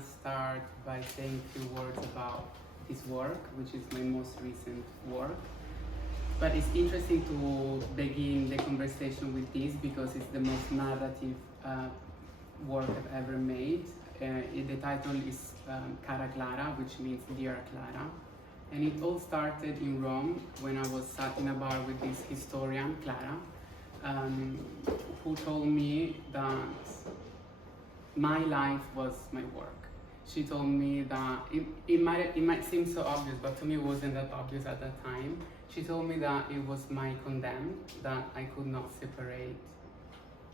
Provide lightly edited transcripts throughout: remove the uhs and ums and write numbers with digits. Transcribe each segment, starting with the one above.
gonna start by saying a few words about this work, which is my most recent work. But it's interesting to begin the conversation with this because it's the most narrative work I've ever made. The title is Cara Clara, which means Dear Clara. And it all started in Rome when I was sat in a bar with this historian, Clara, who told me that my life was my work. She told me that it might seem so obvious, but to me it wasn't that obvious at that time. She told me that it was my condemned, that I could not separate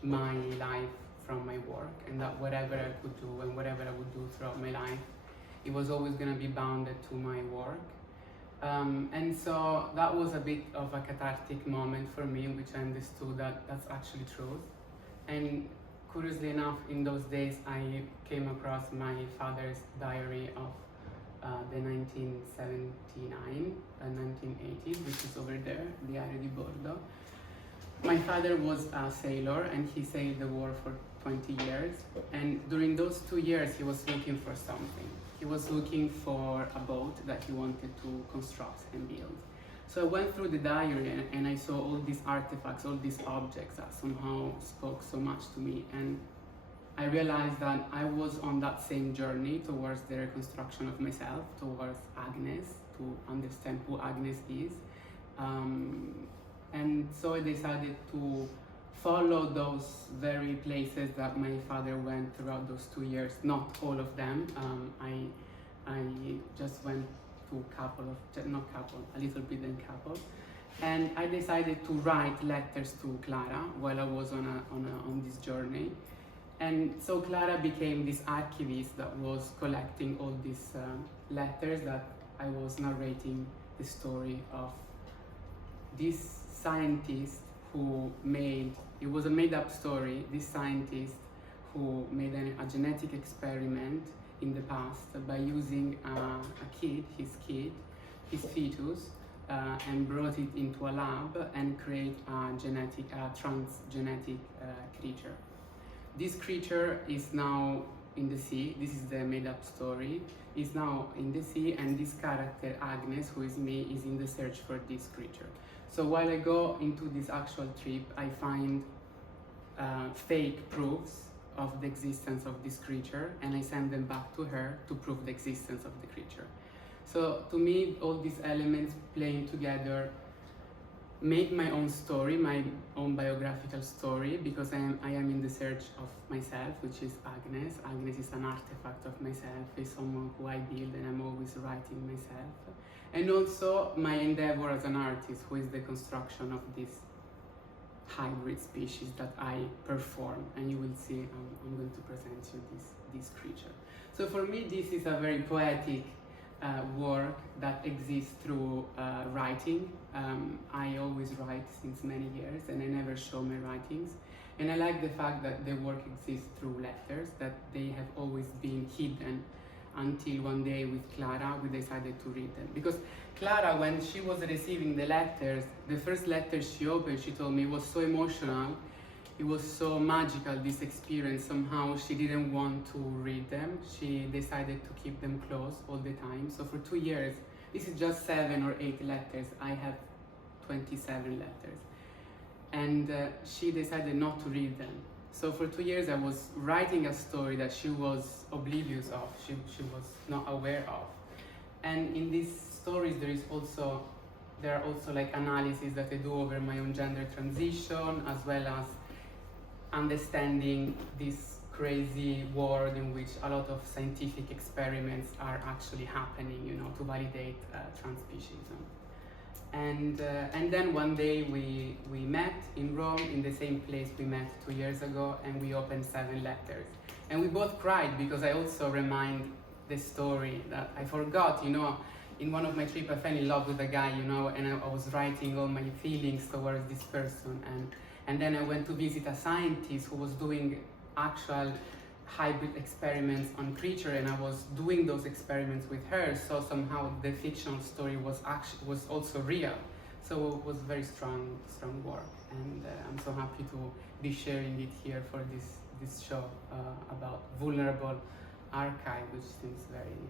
my life from my work, and that whatever I could do and whatever I would do throughout my life, it was always going to be bounded to my work. And so that was a bit of a cathartic moment for me, in which I understood that that's actually truth. And curiously enough, in those days, I came across my father's diary of the 1979 and 1980s, which is over there, Diario di Bordo. My father was a sailor, and he sailed the war for 20 years. And during those 2 years, he was looking for something. He was looking for a boat that he wanted to construct and build. So I went through the diary and I saw all these artifacts, all these objects that somehow spoke so much to me. And I realized that I was on that same journey towards the reconstruction of myself, towards Agnes, to understand who Agnes is. And so I decided to follow those very places that my father went throughout those 2 years. Not all of them. I just went to a little bit in couple. And I decided to write letters to Clara while I was on this journey. And so Clara became this archivist that was collecting all these letters that I was narrating the story of this scientist who made, it was a made-up story, this scientist who made a genetic experiment in the past by using his fetus, and brought it into a lab and create a transgenetic creature. This creature is now in the sea. This is the made-up story. Is now in the sea, and this character, Agnes, who is me, is in the search for this creature. So while I go into this actual trip, I find fake proofs of the existence of this creature, and I send them back to her to prove the existence of the creature. So to me, all these elements playing together make my own story, my own biographical story, because I am in the search of myself, which is Agnes. Agnes is an artifact of myself, is someone who I build, and I'm always writing myself. And also my endeavor as an artist, who is the construction of this hybrid species that I perform. And you will see, I'm going to present you this creature. So for me, this is a very poetic work that exists through writing. I always write since many years, and I never show my writings. And I like the fact that the work exists through letters, that they have always been hidden until one day with Clara we decided to read them. Because Clara, when she was receiving the letters, the first letter she opened, she told me it was so emotional, it was so magical, this experience. Somehow she didn't want to read them. She decided to keep them close all the time. So for 2 years, this is just 7 or 8 letters. I have 27 letters. And she decided not to read them. So for 2 years, I was writing a story that she was oblivious of, she was not aware of. And in these stories, there are also like analyses that I do over my own gender transition, as well as understanding this crazy world in which a lot of scientific experiments are actually happening, to validate transspeciesism. And then one day we met in Rome, in the same place we met 2 years ago, and we opened 7 letters. And we both cried, because I also remind the story that I forgot, in one of my trips I fell in love with a guy, and I was writing all my feelings towards this person. And then I went to visit a scientist who was doing actual hybrid experiments on creature, and I was doing those experiments with her, so somehow the fictional story was also real. So it was very strong work, and I'm so happy to be sharing it here for this show about vulnerable archive, which seems very,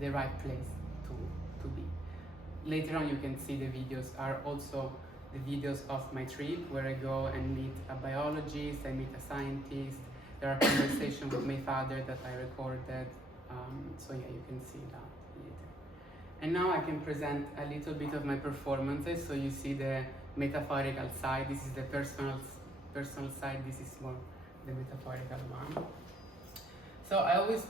the right place to be. Later on, you can see the videos are also the videos of my trip, where I go and meet a biologist, I meet a scientist. There are conversations with my father that I recorded. So yeah, you can see that later. And now I can present a little bit of my performances. So you see the metaphorical side. This is the personal side. This is more the metaphorical one. So I always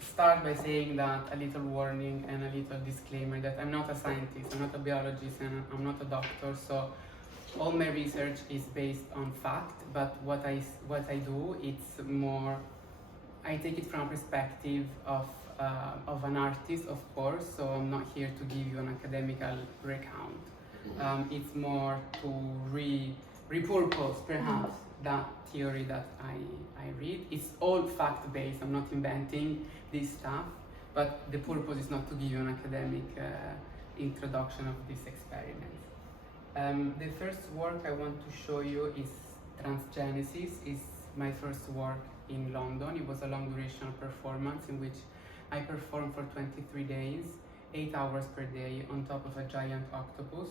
start by saying that, a little warning and a little disclaimer, that I'm not a scientist, I'm not a biologist, and I'm not a doctor. So all my research is based on fact, but what I do, it's more, I take it from a perspective of an artist, of course. So I'm not here to give you an academical recount. It's more to repurpose perhaps that theory that I read. It's all fact-based. I'm not inventing this stuff, but the purpose is not to give you an academic introduction of this experiment. The first work I want to show you is Transgenesis. Is my first work in London. It was a long durational performance in which I performed for 23 days, 8 hours per day, on top of a giant octopus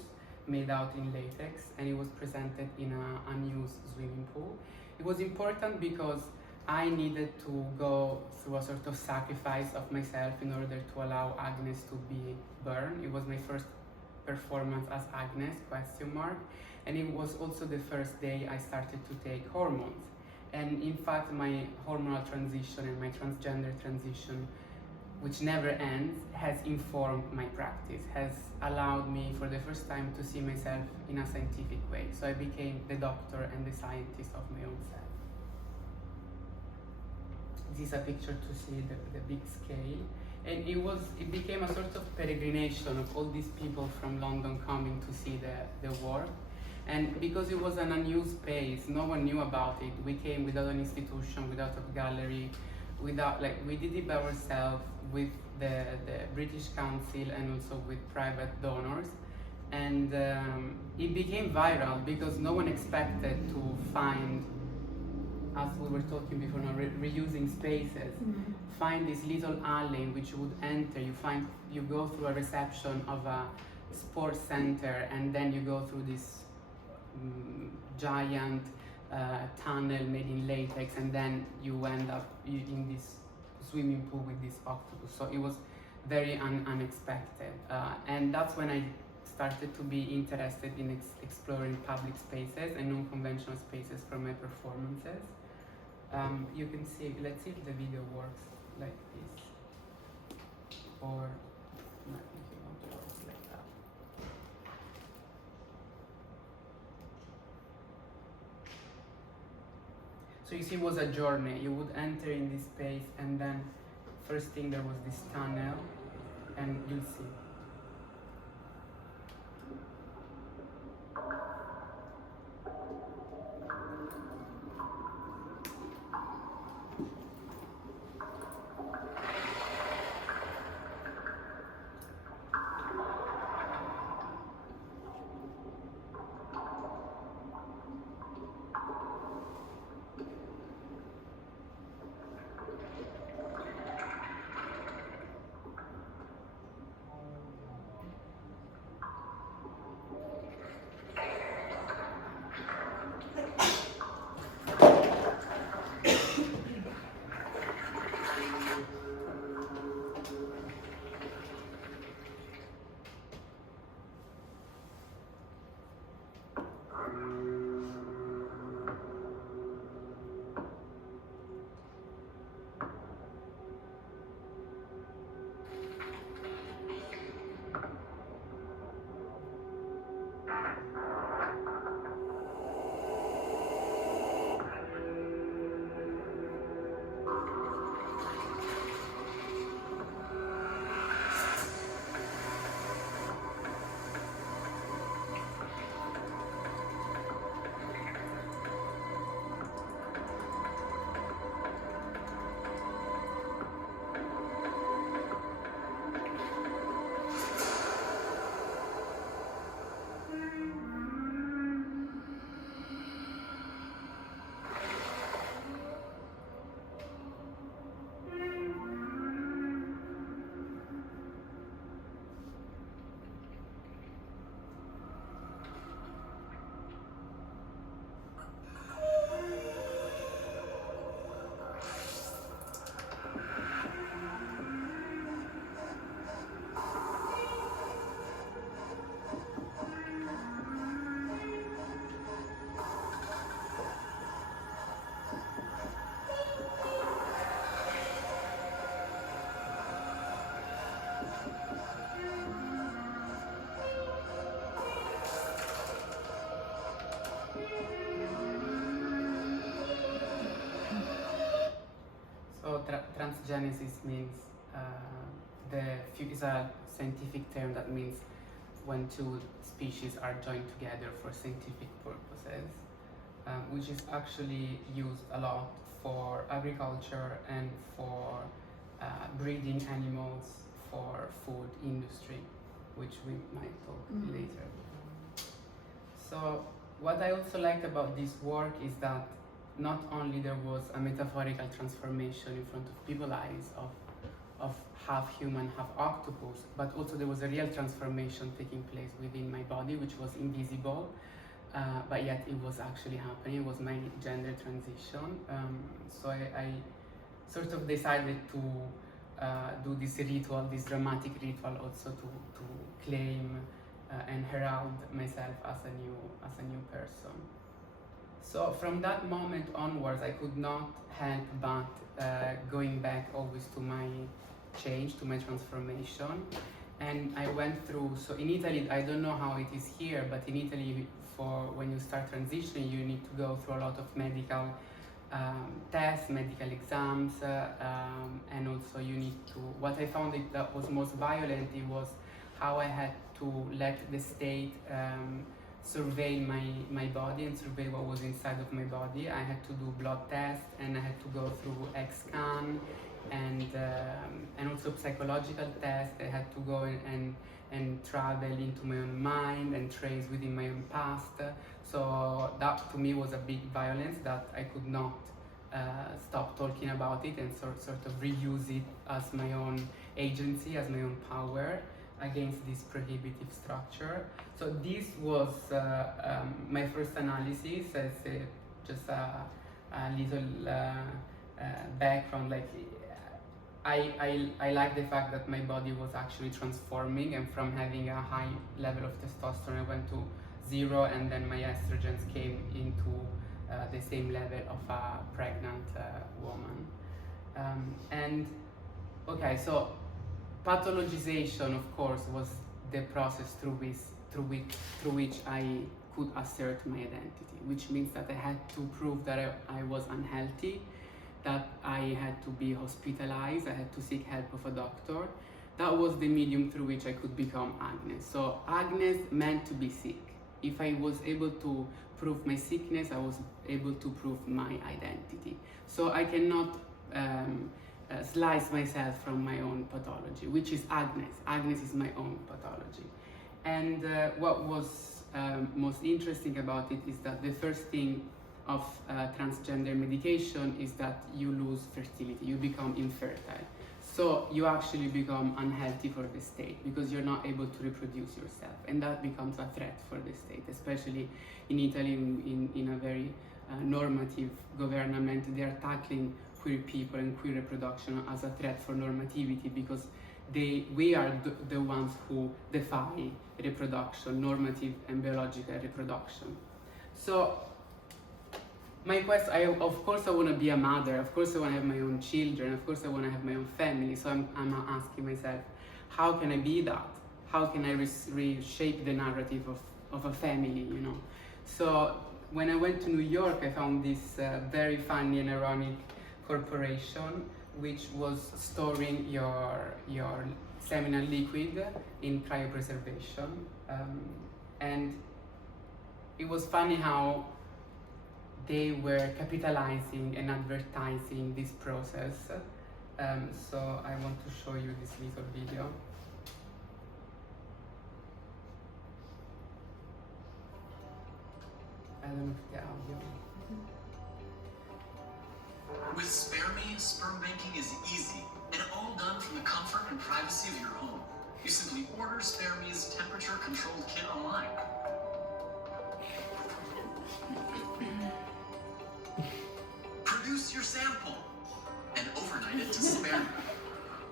made out in latex, and it was presented in an unused swimming pool. It was important because I needed to go through a sort of sacrifice of myself in order to allow Agnes to be born. It was my first performance as Agnes Questionmark, and it was also the first day I started to take hormones. And in fact, my hormonal transition and my transgender transition, which never ends, has informed my practice, has allowed me for the first time to see myself in a scientific way. So I became the doctor and the scientist of my own self. This is a picture to see the big scale. And it became a sort of peregrination of all these people from London coming to see the work. And because it was an unused space, no one knew about it. We came without an institution, without a gallery, without, like, we did it by ourselves with the British Council and also with private donors. And it became viral because no one expected to find, as we were talking before, reusing spaces, find this little alley in which you would enter. You go through a reception of a sports center, and then you go through this giant tunnel made in latex, and then you end up in this swimming pool with this octopus. So it was very unexpected, and that's when I started to be interested in exploring public spaces and non-conventional spaces for my performances. You can see, let's see if the video works like this, or no, I think it won't work like that. So you see, it was a journey. You would enter in this space, and then first thing there was this tunnel, and you'll see. transgenesis means is a scientific term that means when two species are joined together for scientific purposes, which is actually used a lot for agriculture and for breeding animals for food industry, which we might talk later. So what I also like about this work is that not only there was a metaphorical transformation in front of people's eyes of half human, half octopus, but also there was a real transformation taking place within my body, which was invisible, but yet it was actually happening. It was my gender transition. So I sort of decided to do this ritual, this dramatic ritual, also to claim and herald myself as a new person. So from that moment onwards, I could not help but going back always to my change, to my transformation. And I went through, so in Italy, I don't know how it is here, but in Italy, for when you start transitioning, you need to go through a lot of medical tests, medical exams, and also you need to, what I found that was most violent, it was how I had to let the state survey my body and survey what was inside of my body. I had to do blood tests, and I had to go through X-scan and also psychological tests. I had to go and travel into my own mind and trace within my own past. So that to me was a big violence that I could not stop talking about it and sort of reuse it as my own agency, as my own power against this prohibitive structure. So this was my first analysis as just a little background. Like I like the fact that my body was actually transforming, and from having a high level of testosterone I went to 0, and then my estrogens came into the same level of a pregnant woman. And okay, so pathologization, of course, was the process through which I could assert my identity, which means that I had to prove that I was unhealthy, that I had to be hospitalized, I had to seek help of a doctor. That was the medium through which I could become Agnes. So Agnes meant to be sick. If I was able to prove my sickness, I was able to prove my identity. So I cannot slice myself from my own pathology, which is Agnes. Agnes is my own pathology. And what was most interesting about it is that the first thing of transgender medication is that you lose fertility, you become infertile. So you actually become unhealthy for the state because you're not able to reproduce yourself, and that becomes a threat for the state, especially in Italy, in a very normative government. They are tackling queer people and queer reproduction as a threat for normativity, because we are the ones who defy reproduction, normative and biological reproduction. So my quest, of course I want to be a mother, of course I want to have my own children, of course I want to have my own family. So I'm asking myself, how can I be that? How can I reshape the narrative of a family, you know? So when I went to New York, I found this very funny and ironic corporation which was storing your seminal liquid in cryopreservation. And it was funny how they were capitalizing and advertising this process. So I want to show you this little video. I don't know if the audio. With SpareMe, sperm banking is easy and all done from the comfort and privacy of your home. You simply order SpareMe's temperature-controlled kit online. Produce your sample and overnight it to SpareMe.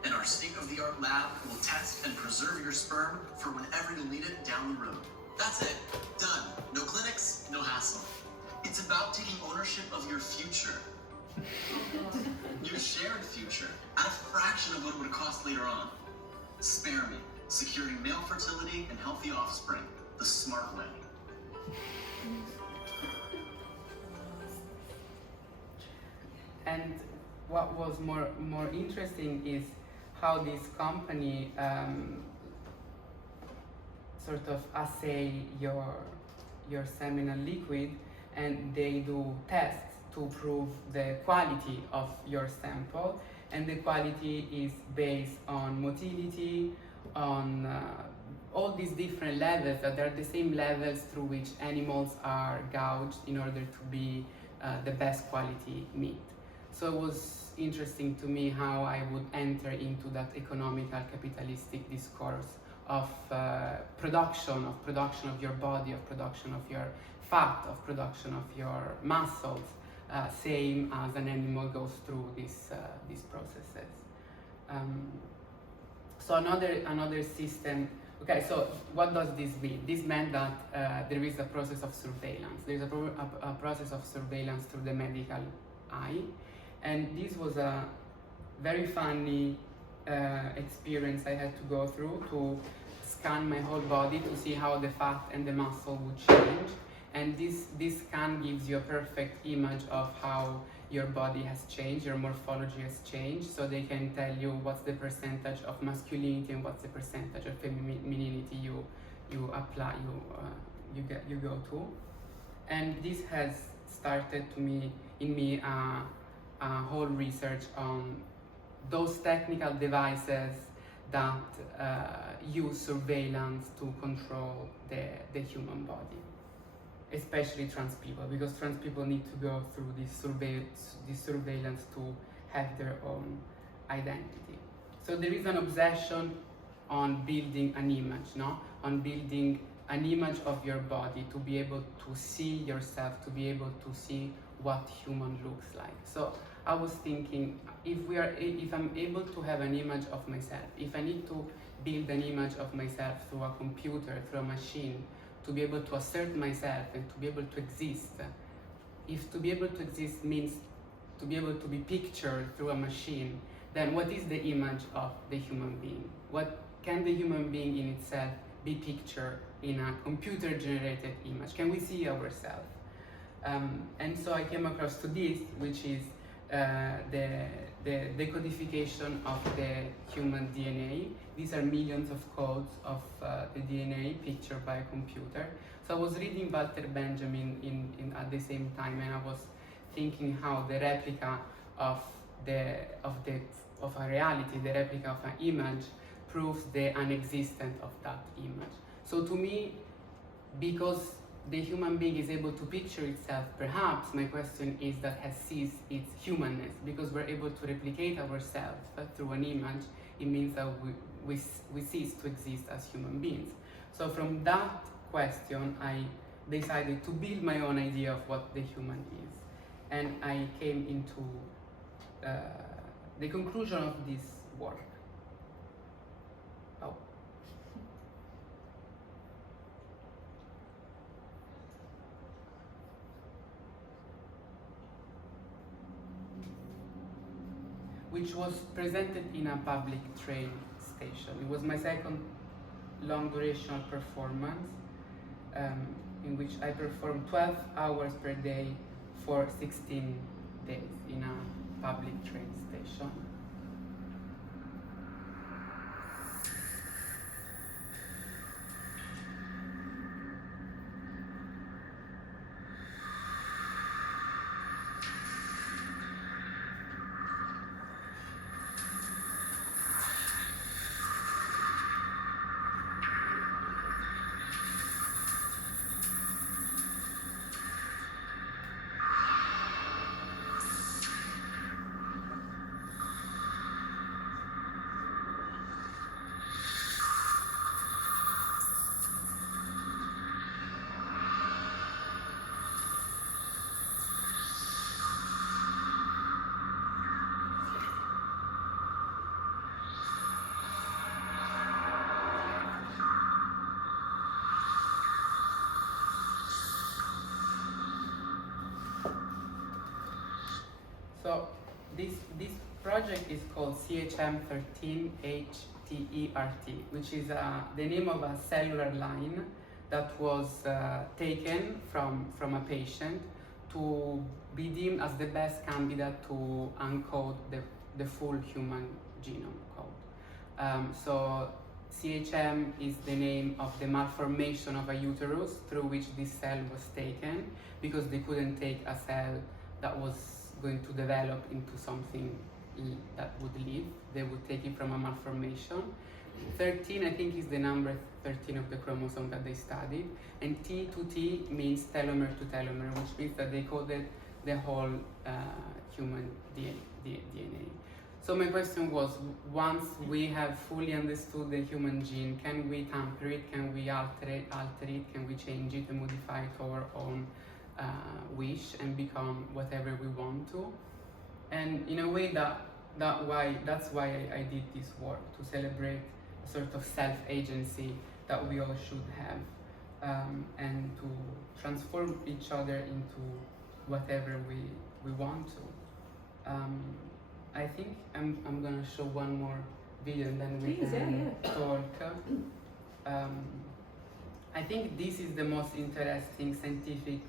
And our state-of-the-art lab will test and preserve your sperm for whenever you'll need it down the road. That's it. Done. No clinics, no hassle. It's about taking ownership of your future. Your shared future at a fraction of what it would cost later on. SpareMe, securing male fertility and healthy offspring the smart way. And what was more interesting is how this company sort of assay your seminal liquid, and they do tests to prove the quality of your sample, and the quality is based on motility, on all these different levels that are the same levels through which animals are gouged in order to be the best quality meat. So it was interesting to me how I would enter into that economical capitalistic discourse of production of your body, of production of your fat, of production of your muscles, same as an animal goes through these processes. So another system. Okay, so what does this mean? This meant that there is a process of surveillance. There is a process of surveillance through the medical eye, and this was a very funny experience I had to go through to scan my whole body to see how the fat and the muscle would change. And this scan gives you a perfect image of how your body has changed, your morphology has changed, so they can tell you what's the percentage of masculinity and what's the percentage of femininity you apply, you go to. And this has started in me a whole research on those technical devices that use surveillance to control the human body, especially trans people, because trans people need to go through this surveillance to have their own identity. So there is an obsession on building an image, no? On building an image of your body, to be able to see yourself, to be able to see what human looks like. So I was thinking, if I'm able to have an image of myself, if I need to build an image of myself through a computer, through a machine, to be able to assert myself and to be able to exist, if to be able to exist means to be able to be pictured through a machine, then what is the image of the human being? What can the human being in itself be pictured in a computer-generated image? Can we see ourselves? And so I came across to this, which is the decodification of the human DNA. These are millions of codes of the DNA pictured by a computer. So I was reading Walter Benjamin at the same time, and I was thinking how the replica of a reality, the replica of an image, proves the unexistence of that image. So to me, because the human being is able to picture itself, perhaps my question is that has ceased its humanness, because we're able to replicate ourselves through an image. It means that we cease to exist as human beings. So from that question, I decided to build my own idea of what the human is, and I came into the conclusion of this work. Oh. Which was presented in a public train station. It was my second long duration performance, in which I performed 12 hours per day for 16 days in a public train station. So this project is called CHM13HTERT, which is the name of a cellular line that was taken from a patient to be deemed as the best candidate to uncode the full human genome code. So CHM is the name of the malformation of a uterus through which this cell was taken, because they couldn't take a cell that was going to develop into something that would live. They would take it from a malformation. 13, I think, is the number 13 of the chromosome that they studied, and T to T means telomere to telomere, which means that they coded the whole human DNA. So my question was, once we have fully understood the human gene, can we tamper it? Can we alter it? Can we change it and modify it to our own wish and become whatever we want to? And in a way, that's why I did this work, to celebrate a sort of self-agency that we all should have, and to transform each other into whatever we want to. I think I'm gonna show one more video and then we can talk. I think this is the most interesting scientific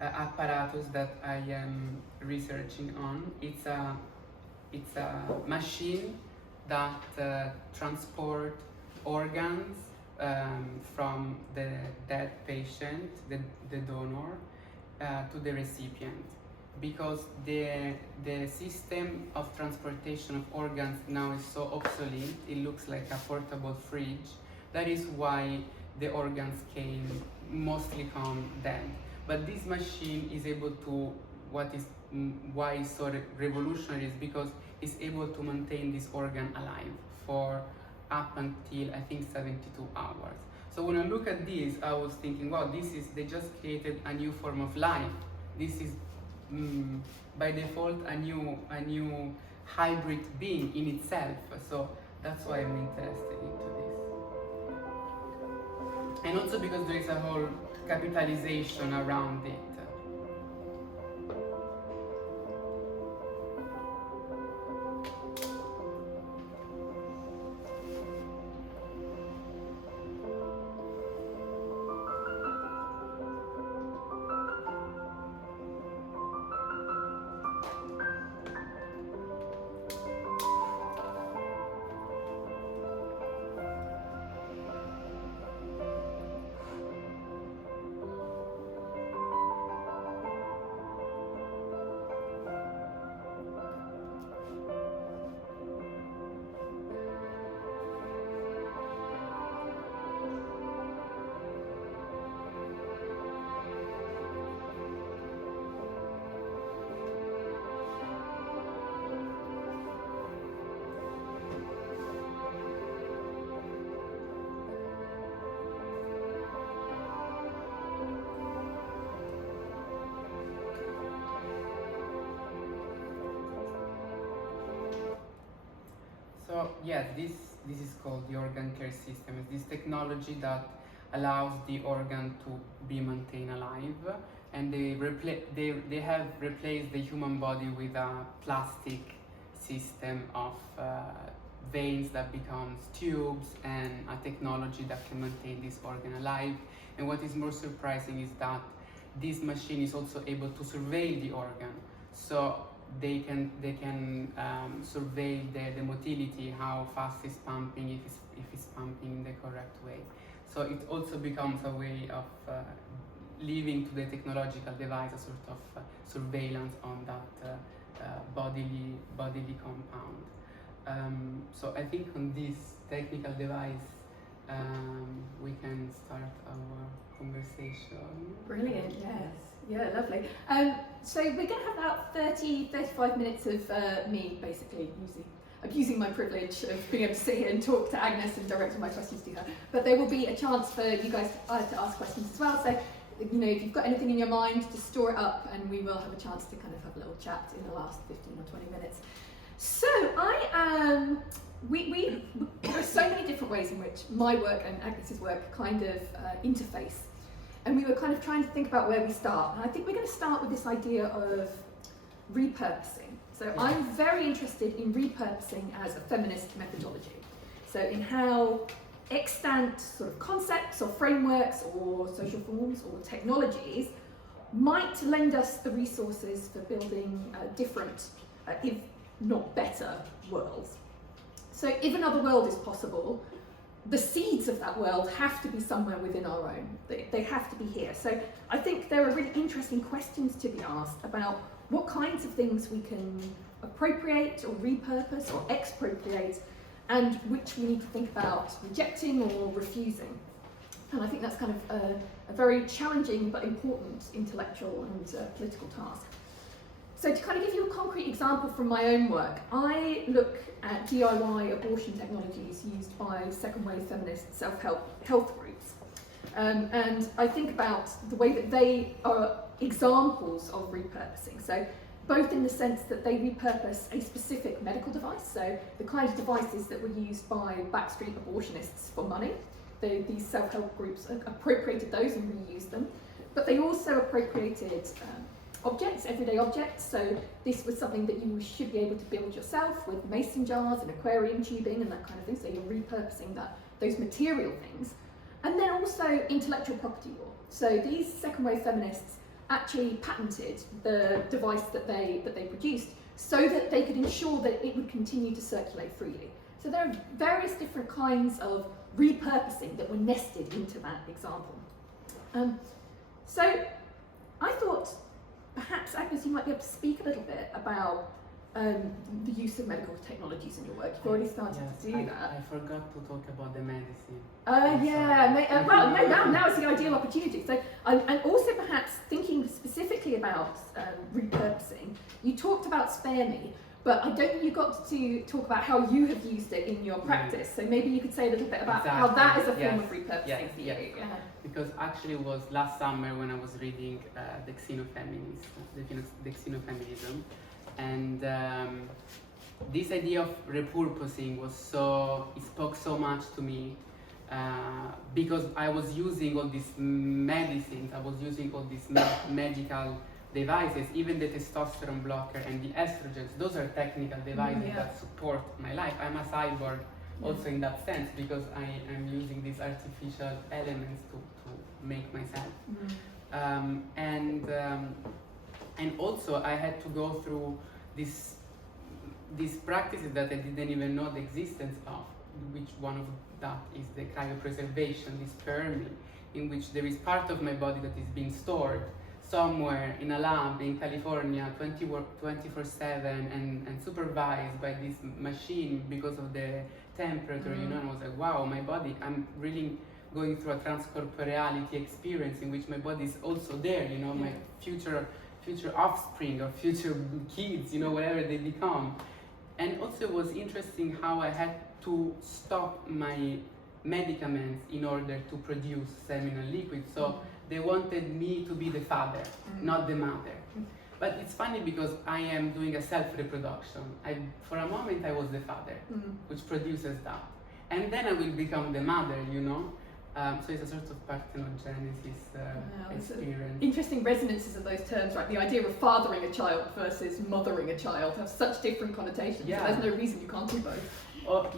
apparatus that I am researching on. It's a machine that transport organs from the dead patient, the donor, to the recipient. Because the system of transportation of organs now is so obsolete, it looks like a portable fridge. That is why the organs mostly come dead. But this machine is able to, why it's so revolutionary is because it's able to maintain this organ alive for up until, I think, 72 hours. So when I look at this, I was thinking, wow, they just created a new form of life. This is by default a new hybrid being in itself. So that's why I'm interested into this. And also because there is a whole capitalization around it. So yes, this is called the organ care system. It's this technology that allows the organ to be maintained alive, and they have replaced the human body with a plastic system of veins that becomes tubes, and a technology that can maintain this organ alive. And what is more surprising is that this machine is also able to surveil the organ. So they can survey the motility, how fast it's pumping, if it's pumping in the correct way. So it also becomes a way of leaving to the technological device a sort of surveillance on that bodily compound. So I think on this technical device we can start our conversation. Brilliant, yes. Yeah, lovely. So we're going to have about 35 minutes of me basically abusing my privilege of being able to sit here and talk to Agnes and direct all my questions to her. But there will be a chance for you guys to ask questions as well. So, you know, if you've got anything in your mind, just store it up and we will have a chance to kind of have a little chat in the last 15 or 20 minutes. So there are so many different ways in which my work and Agnes's work kind of interface. And we were kind of trying to think about where we start. And I think we're going to start with this idea of repurposing. So I'm very interested in repurposing as a feminist methodology. So in how extant sort of concepts or frameworks or social forms or technologies might lend us the resources for building different, if not better, worlds. So if another world is possible, the seeds of that world have to be somewhere within our own. They have to be here. So I think there are really interesting questions to be asked about what kinds of things we can appropriate or repurpose or expropriate, and which we need to think about rejecting or refusing. And I think that's kind of a very challenging but important intellectual and political task. So to kind of give you a concrete example from my own work, I look at DIY abortion technologies used by second wave feminist self-help health groups. And I think about the way that they are examples of repurposing. So both in the sense that they repurpose a specific medical device, so the kind of devices that were used by backstreet abortionists for money. These self-help groups appropriated those and reused them. But they also appropriated objects, everyday objects. So this was something that you should be able to build yourself with mason jars and aquarium tubing and that kind of thing. So you're repurposing those material things. And then also intellectual property law. So these second wave feminists actually patented the device that they produced so that they could ensure that it would continue to circulate freely. So there are various different kinds of repurposing that were nested into that example. So I thought perhaps, Agnes, you might be able to speak a little bit about the use of medical technologies in your work. You've already started to do that. I forgot to talk about the medicine. Well, no, now is the ideal opportunity. So, and also perhaps thinking specifically about repurposing, you talked about Spare Me, but I don't think you got to talk about how you have used it in your practice. So maybe you could say a little bit about how that is a form of repurposing for you. Because actually it was last summer when I was reading the Xenofeminism, and this idea of repurposing it spoke so much to me, because I was using all these medicines, I was using all these magical devices, even the testosterone blocker and the estrogens. Those are technical devices that support my life. I'm a cyborg also in that sense, because I am using these artificial elements to make myself. And also I had to go through these practices that I didn't even know the existence of, which one of that is the cryopreservation, this therming, in which there is part of my body that is being stored somewhere in a lab in California 24/7 and supervised by this machine because of the temperature, and I was like, wow, my body, I'm really going through a transcorporeality experience in which my body is also there, my future offspring or future kids, whatever they become. And also it was interesting how I had to stop my medicaments in order to produce seminal liquid. So they wanted me to be the father, not the mother. But it's funny because I am doing a self-reproduction. For a moment I was the father, which produces that. And then I will become the mother, So it's a sort of parthenogenesis experience. Interesting resonances of those terms, right? The idea of fathering a child versus mothering a child have such different connotations. So there's no reason you can't do both. Or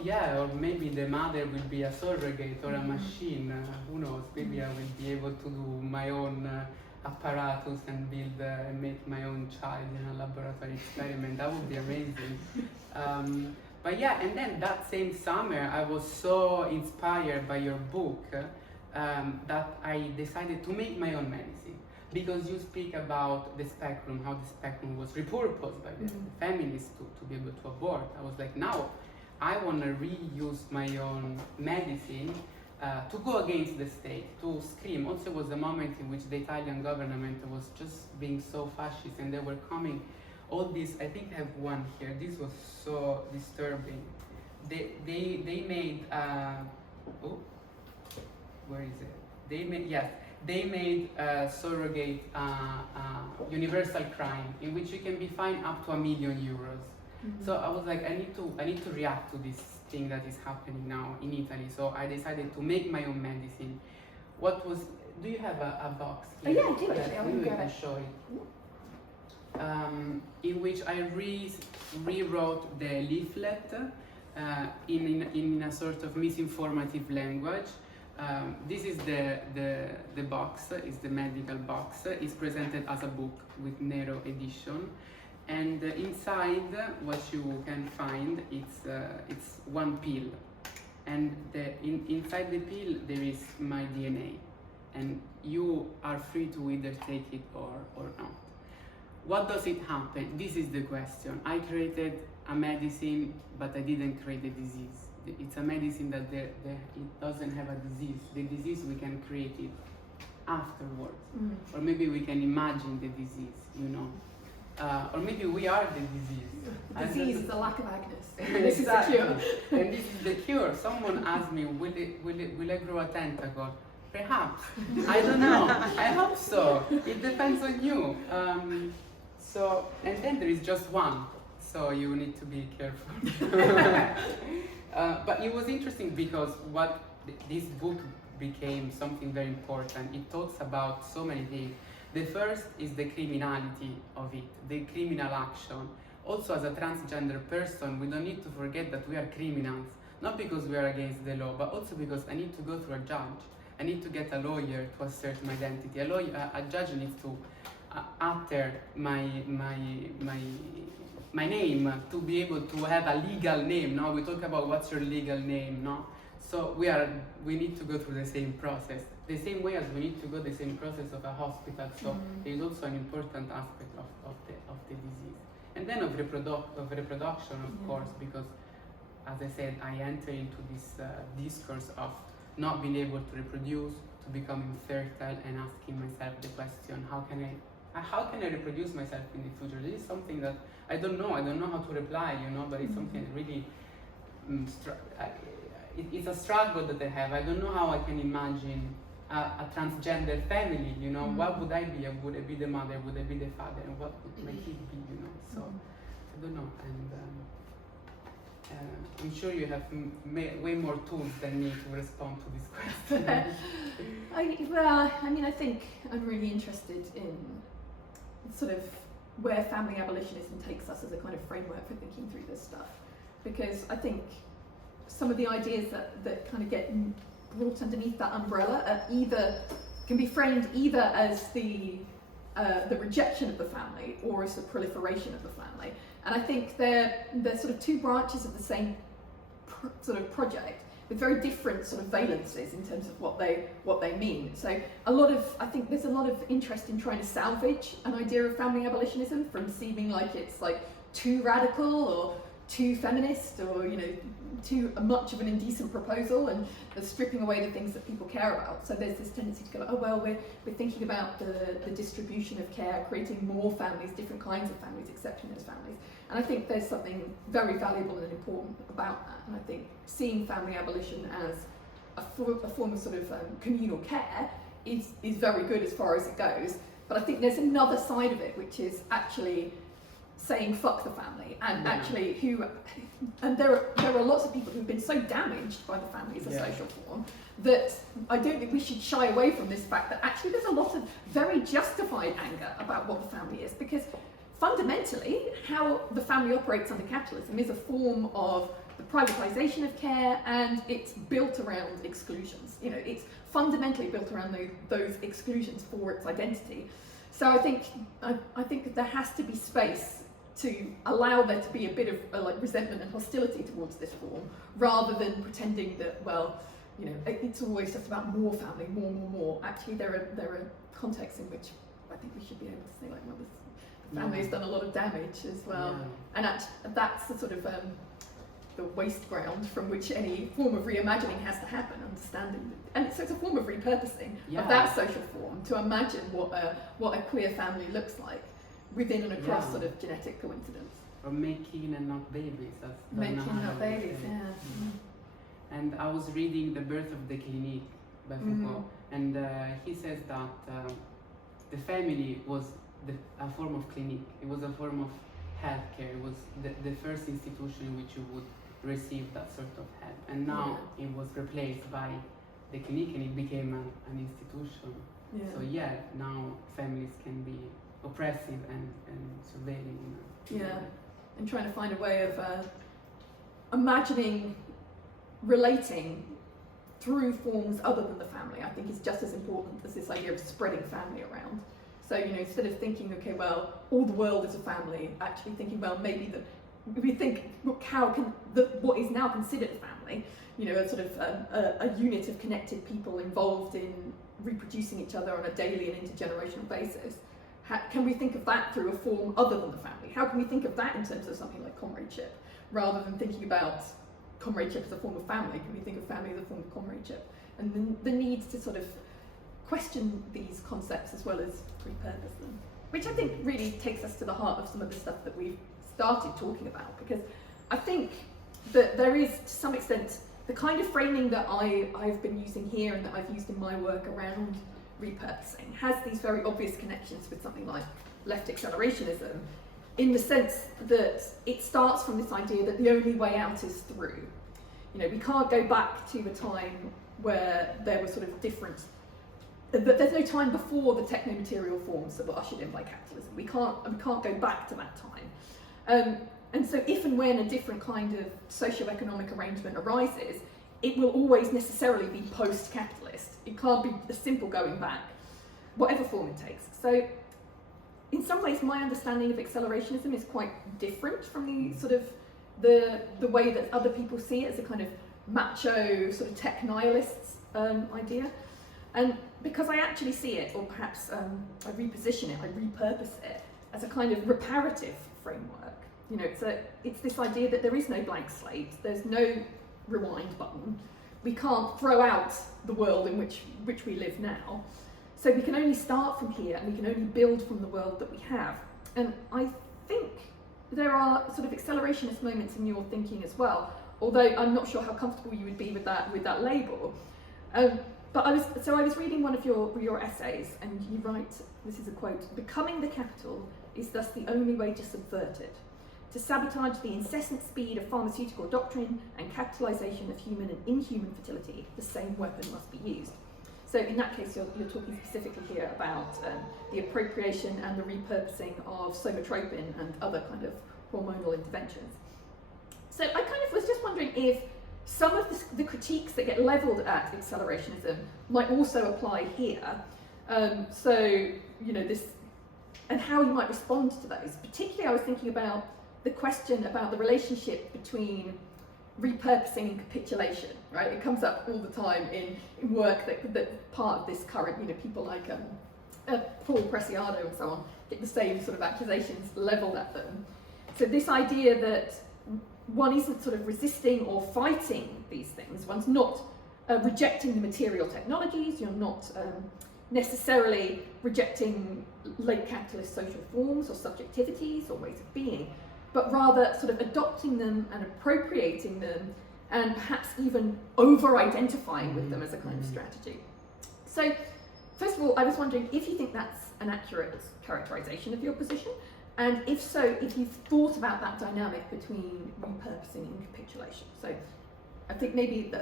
maybe the mother will be a surrogate or a machine, who knows, maybe I will be able to do my own apparatus and build and make my own child in a laboratory experiment. That would be amazing. But yeah, and then that same summer I was so inspired by your book that I decided to make my own medicine, because you speak about the spectrum, how the spectrum was repurposed by the feminists to be able to abort. I was like, now I want to reuse my own medicine to go against the state, to scream. Also, it was a moment in which the Italian government was just being so fascist, and they were coming. All these, I think I have one here. This was so disturbing. They made where is it? They made surrogate universal crime in which you can be fined up to €1 million. So I was like, I need to react to this thing that is happening now in Italy. So I decided to make my own medicine. Do you have a box here? Yeah, I do actually. Maybe we can show it. In which I rewrote the leaflet in a sort of misinformative language, This is the box, is the medical box. It's presented as a book with Nero edition, and inside what you can find it's one pill, and inside the pill there is my DNA, and you are free to either take it or not. What does it happen? This is the question. I created a medicine, but I didn't create a disease. It's a medicine that it doesn't have a disease. The disease, we can create it afterwards. Or maybe we can imagine the disease, you know. Or maybe we are the disease. The disease is the lack of Agnes. This Exactly. is the cure. And this is the cure. Someone asked me, will I grow a tentacle? Perhaps. I don't know. I hope so. It depends on you. And then there is just one. So you need to be careful. But it was interesting because this book became something very important. It talks about so many things. The first is the criminality of it, the criminal action. Also, as a transgender person, we don't need to forget that we are criminals, not because we are against the law, but also because I need to go through a judge. I need to get a lawyer to assert my identity. A judge needs to utter my name to be able to have a legal name. No, we talk about what's your legal name. No, so we need to go through the same process, the same way as we need to go the same process of a hospital. So it is also an important aspect of the disease, and then of reproduction, of course, because as I said, I enter into this discourse of not being able to reproduce, to becoming fertile, and asking myself the question: how can I reproduce myself in the future? This is something that I don't know how to reply, you know, but it's something that really, it's a struggle that I have. I don't know how I can imagine a transgender family, you know. What would I be? Would I be the mother? Would I be the father? And what would my kid be, you know? So, I don't know. And I'm sure you have way more tools than me to respond to this question. I think I'm really interested in sort of where family abolitionism takes us as a kind of framework for thinking through this stuff, because I think some of the ideas that kind of get brought underneath that umbrella can be framed either as the rejection of the family or as the proliferation of the family. And I think they're sort of two branches of the same sort of project with very different sort of valences in terms of what they mean. So I think there's a lot of interest in trying to salvage an idea of family abolitionism from seeming like it's like too radical or too feminist or, you know, too much of an indecent proposal and stripping away the things that people care about. So there's this tendency to go, oh well, we're thinking about the distribution of care, creating more families, different kinds of families, accepting those families. And I think there's something very valuable and important about that. And I think seeing family abolition as a form of sort of communal care is very good as far as it goes. But I think there's another side of it, which is actually saying fuck the family, and and there are lots of people who've been so damaged by the family as a social form that I don't think we should shy away from this fact that actually there's a lot of very justified anger about what the family is, because fundamentally how the family operates under capitalism is a form of the privatization of care, and it's built around exclusions. You know, it's fundamentally built around those exclusions for its identity. So I think that there has to be space to allow there to be a bit of like resentment and hostility towards this form, rather than pretending that, well, you know, it's always just about more family, more. Actually, there are contexts in which I think we should be able to say, like, well, the family has done a lot of damage as well, and that's the sort of the waste ground from which any form of reimagining has to happen, understanding, and so it's a form of repurposing of that social form to imagine what a queer family looks like within and across sort of genetic coincidence. Or making and not babies. Making and not babies, And I was reading The Birth of the Clinique by Foucault, and he says that the family was a form of clinic. It was a form of healthcare. It was the first institution in which you would receive that sort of help. And now it was replaced by the clinic, and it became an institution. So now families can be oppressive and surveilling. You know. And trying to find a way of imagining relating through forms other than the family, I think is just as important as this idea of spreading family around. So, instead of thinking, okay, well, all the world is a family, actually thinking, well, maybe we think, look, how can what is now considered a family, a sort of a unit of connected people involved in reproducing each other on a daily and intergenerational basis. Can we think of that through a form other than the family? How can we think of that in terms of something like comradeship, rather than thinking about comradeship as a form of family? Can we think of family as a form of comradeship? And the need to sort of question these concepts as well as repurpose them, which I think really takes us to the heart of some of the stuff that we've started talking about, because I think that there is, to some extent, the kind of framing that I've been using here and that I've used in my work around repurposing has these very obvious connections with something like left accelerationism, in the sense that it starts from this idea that the only way out is through. We can't go back to a time where there were sort of different, that there's no time before the techno-material forms that were ushered in by capitalism. We can't go back to that time. And so if and when a different kind of socio-economic arrangement arises, it will always necessarily be post-capitalist. It can't be a simple going back, whatever form it takes. So in some ways, my understanding of accelerationism is quite different from the sort of the way that other people see it as a kind of macho sort of tech nihilist idea. And because I actually see it, or perhaps I reposition it, I repurpose it as a kind of reparative framework. It's this idea that there is no blank slate, there's no rewind button. We can't throw out the world in which we live now. So we can only start from here, and we can only build from the world that we have. And I think there are sort of accelerationist moments in your thinking as well, although I'm not sure how comfortable you would be with that label. But I was reading one of your essays, and you write, this is a quote: "Becoming the capital is thus the only way to subvert it. To sabotage the incessant speed of pharmaceutical doctrine and capitalisation of human and inhuman fertility, the same weapon must be used." So in that case, you're talking specifically here about the appropriation and the repurposing of somatropin and other kind of hormonal interventions. So I kind of was just wondering if some of the critiques that get levelled at accelerationism might also apply here. This, and how you might respond to those. Particularly, I was thinking about the question about the relationship between repurposing and capitulation, right? It comes up all the time in work that part of this current, people like Paul Preciado and so on, get the same sort of accusations levelled at them. So this idea that one isn't sort of resisting or fighting these things, one's not rejecting the material technologies, you're not necessarily rejecting late capitalist social forms or subjectivities or ways of being, but rather sort of adopting them and appropriating them, and perhaps even over-identifying with them as a kind of strategy. So, first of all, I was wondering if you think that's an accurate characterization of your position, and if so, if you've thought about that dynamic between repurposing and capitulation. So, I think maybe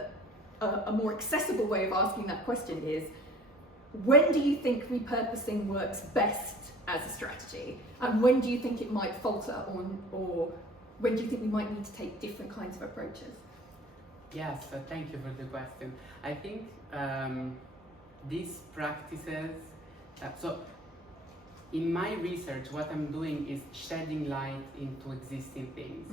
a more accessible way of asking that question is, when do you think repurposing works best as a strategy, and when do you think it might falter, or when do you think we might need to take different kinds of approaches? Yes, thank you for the question. I think these practices, so in my research, what I'm doing is shedding light into existing things.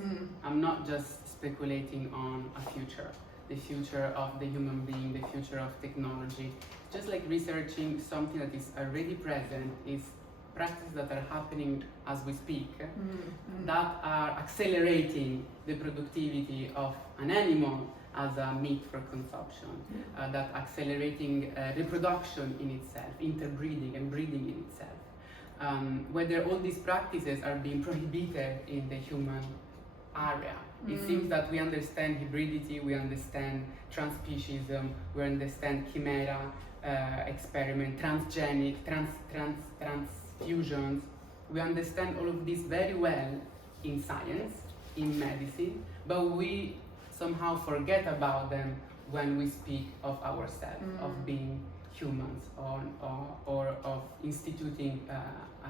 I'm not just speculating on a future, the future of the human being, the future of technology. Just like researching something that is already present, is practices that are happening as we speak, that are accelerating the productivity of an animal as a meat for consumption, that accelerating reproduction in itself, interbreeding and breeding in itself. Whether all these practices are being prohibited in the human area. It seems that we understand hybridity, we understand transspeciesism, we understand chimera experiment, transgenic, transfusions. We understand all of this very well in science, in medicine, but we somehow forget about them when we speak of ourselves, of being humans, or of instituting a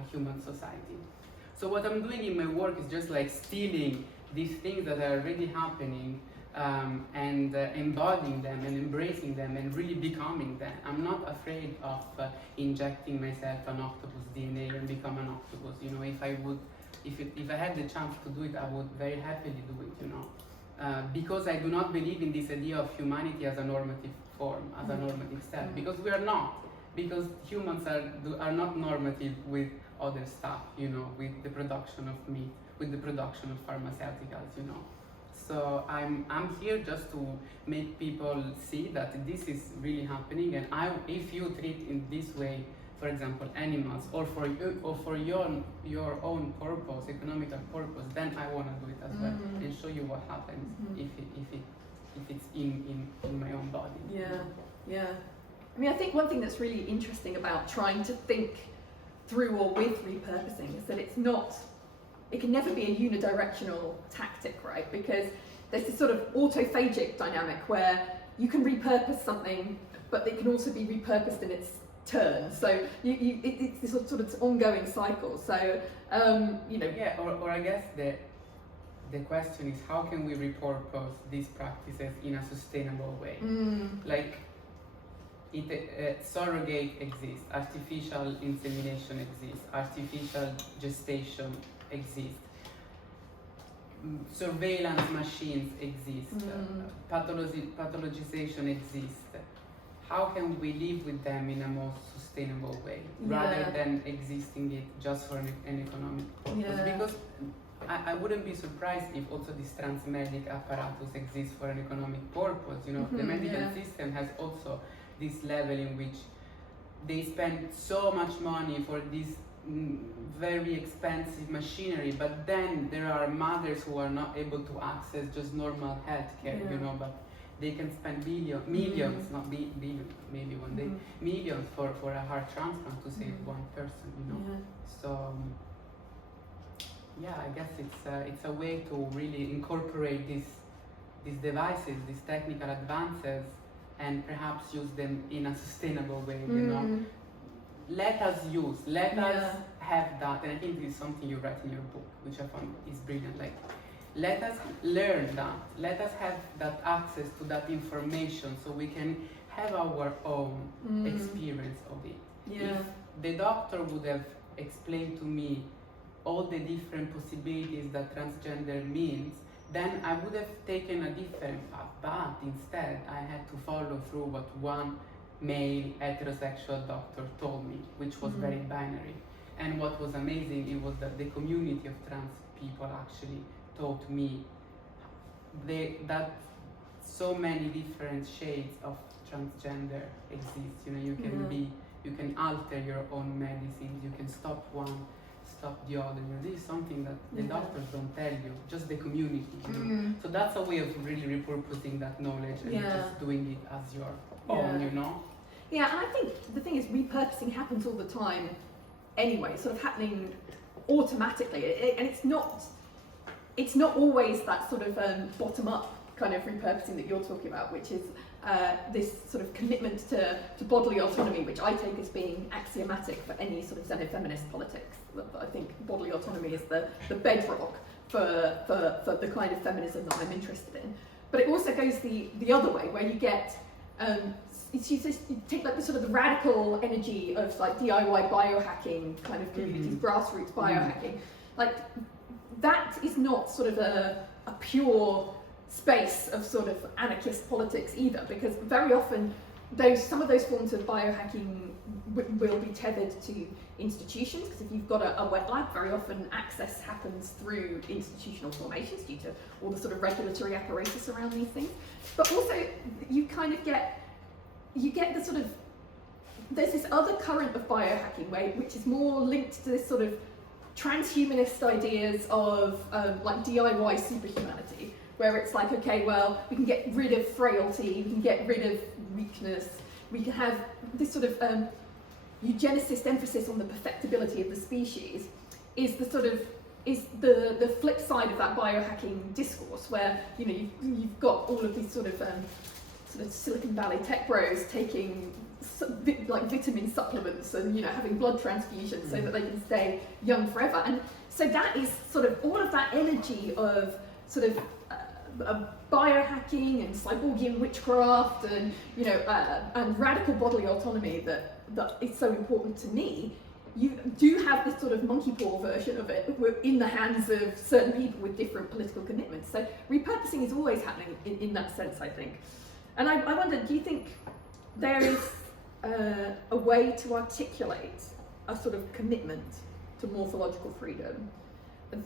human society. So what I'm doing in my work is just like stealing these things that are already happening and embodying them and embracing them and really becoming them. I'm not afraid of injecting myself an octopus DNA and become an octopus. You know, if I had the chance to do it, I would very happily do it. You know, because I do not believe in this idea of humanity as a normative form, as a normative self, because we are not. Because humans are not normative with other stuff. You know, with the production of meat, with the production of pharmaceuticals. You know. So I'm here just to make people see that this is really happening, and if you treat in this way, for example, animals, or for your own purpose, economical purpose, then I want to do it as well and show you what happens if it's in my own body. Yeah. I mean, I think one thing that's really interesting about trying to think through or with repurposing is that it can never be a unidirectional tactic, right? Because there's this sort of autophagic dynamic where you can repurpose something, but it can also be repurposed in its turn. So it's this sort of ongoing cycle. So, you know. Yeah, or I guess the question is, how can we repurpose these practices in a sustainable way? Like, surrogate exists, artificial insemination exists, artificial gestation exist, surveillance machines exist, pathologization exists. How can we live with them in a more sustainable way rather than existing it just for an economic purpose? Because I wouldn't be surprised if also this transmedic apparatus exists for an economic purpose. You know, the medical system has also this level in which they spend so much money for this very expensive machinery, but then there are mothers who are not able to access just normal healthcare, you know, but they can spend millions, not billion, maybe one day, millions for a heart transplant to save one person, you know. So yeah, I guess it's a way to really incorporate these devices, these technical advances, and perhaps use them in a sustainable way, you know. Let us have that, and I think this is something you write in your book, which I found is brilliant. Like, let us learn that, let us have that access to that information so we can have our own experience of it. If the doctor would have explained to me all the different possibilities that transgender means, then I would have taken a different path, but instead I had to follow through what one male heterosexual doctor told me, which was very binary. And what was amazing, it was that the community of trans people actually taught me that so many different shades of transgender exist. You know, you can alter your own medicines, you can stop one, stop the other. You know, this is something that the doctors don't tell you, just the community. You know? So that's a way of really repurposing that knowledge and just doing it as your own, you know? Yeah, and I think the thing is, repurposing happens all the time anyway, sort of happening automatically, and it's not always that sort of bottom-up kind of repurposing that you're talking about, which is this sort of commitment to bodily autonomy, which I take as being axiomatic for any sort of xenofeminist politics. I think bodily autonomy is the bedrock for the kind of feminism that I'm interested in. But it also goes the other way, where you get you take like the sort of the radical energy of like DIY biohacking kind of communities, grassroots biohacking. Like, that is not sort of a pure space of sort of anarchist politics either, because very often some of those forms of biohacking will be tethered to institutions, because if you've got a wet lab, very often access happens through institutional formations due to all the sort of regulatory apparatus around these things. But also you kind of get the sort of, there's this other current of biohacking which is more linked to this sort of transhumanist ideas of like DIY superhumanity, where it's like, okay, well, we can get rid of frailty, we can get rid of weakness, we can have this sort of eugenicist emphasis on the perfectibility of the species is the flip side of that biohacking discourse, where, you know, you've got all of these sort of Silicon Valley tech bros taking like vitamin supplements and, you know, having blood transfusions so that they can stay young forever. And so that is sort of all of that energy of sort of biohacking and cyborgian witchcraft and and radical bodily autonomy that is so important to me, you do have this sort of monkey paw version of it in the hands of certain people with different political commitments. So repurposing is always happening in that sense, I think. And I wonder, do you think there is a way to articulate a sort of commitment to morphological freedom,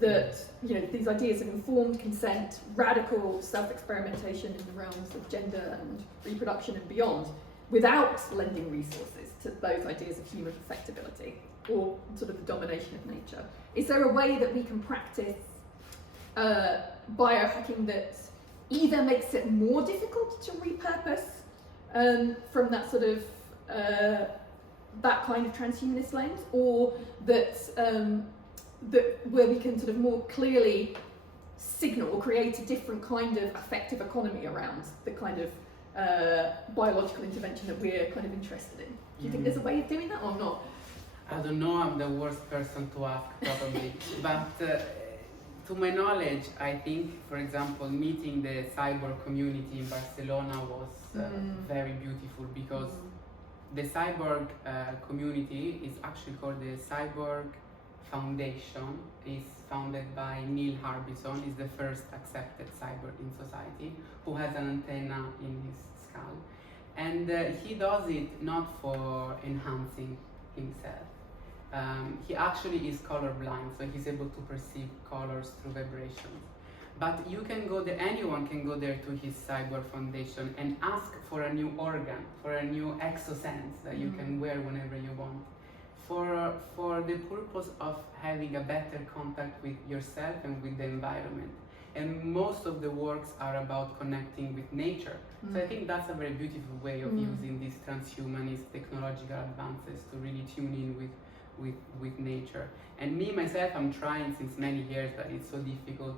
that these ideas of informed consent, radical self-experimentation in the realms of gender and reproduction and beyond, without lending resources to those ideas of human perfectibility or sort of the domination of nature? Is there a way that we can practice biohacking that either makes it more difficult to repurpose from that sort of that kind of transhumanist lens, or that where we can sort of more clearly signal or create a different kind of affective economy around the kind of biological intervention that we're kind of interested in? Do you think there's a way of doing that or not? I don't know, I'm the worst person to ask probably, but to my knowledge, I think, for example, meeting the cyborg community in Barcelona was very beautiful, because the cyborg community is actually called the Cyborg Foundation. It's founded by Neil Harbison. He's the first accepted cyborg in society, who has an antenna in his skull. And he does it not for enhancing himself. He actually is colorblind, so he's able to perceive colors through vibrations. But you can go there, anyone can go there to his cyborg foundation and ask for a new organ, for a new exosense that you can wear whenever you want, for the purpose of having a better contact with yourself and with the environment. And most of the works are about connecting with nature. So I think that's a very beautiful way of using these transhumanist technological advances to really tune in with nature. And me myself, I'm trying since many years, but it's so difficult.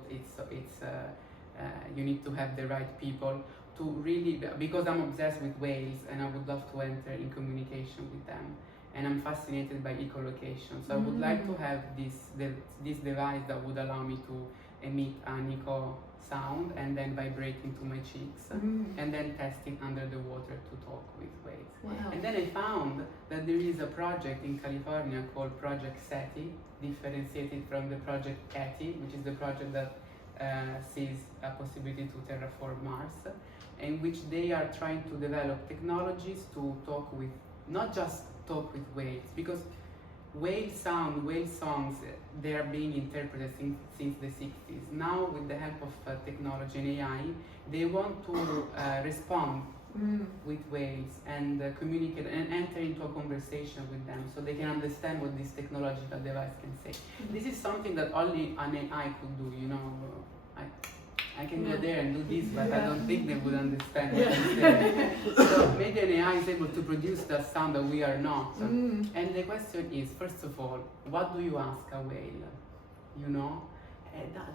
You need to have the right people to really, because I'm obsessed with whales and I would love to enter in communication with them. And I'm fascinated by echolocation. So I would like to have this device that would allow me to emit an echo sound and then vibrate into my cheeks, and then test it under the water to talk with whales. Wow. And then I found that there is a project in California called Project SETI, differentiated from the Project ETI, which is the project that sees a possibility to terraform Mars, in which they are trying to develop technologies to talk with, not just talk with whales, because whale songs, they are being interpreted since the 60s. Now, with the help of technology and AI, they want to respond with whales and communicate and enter into a conversation with them, so they can understand what this technological device can say. This is something that only an AI could do, I can go there and do this, but I don't think they would understand what I'm saying. So maybe an AI is able to produce that sound that we are not. And the question is, first of all, what do you ask a whale?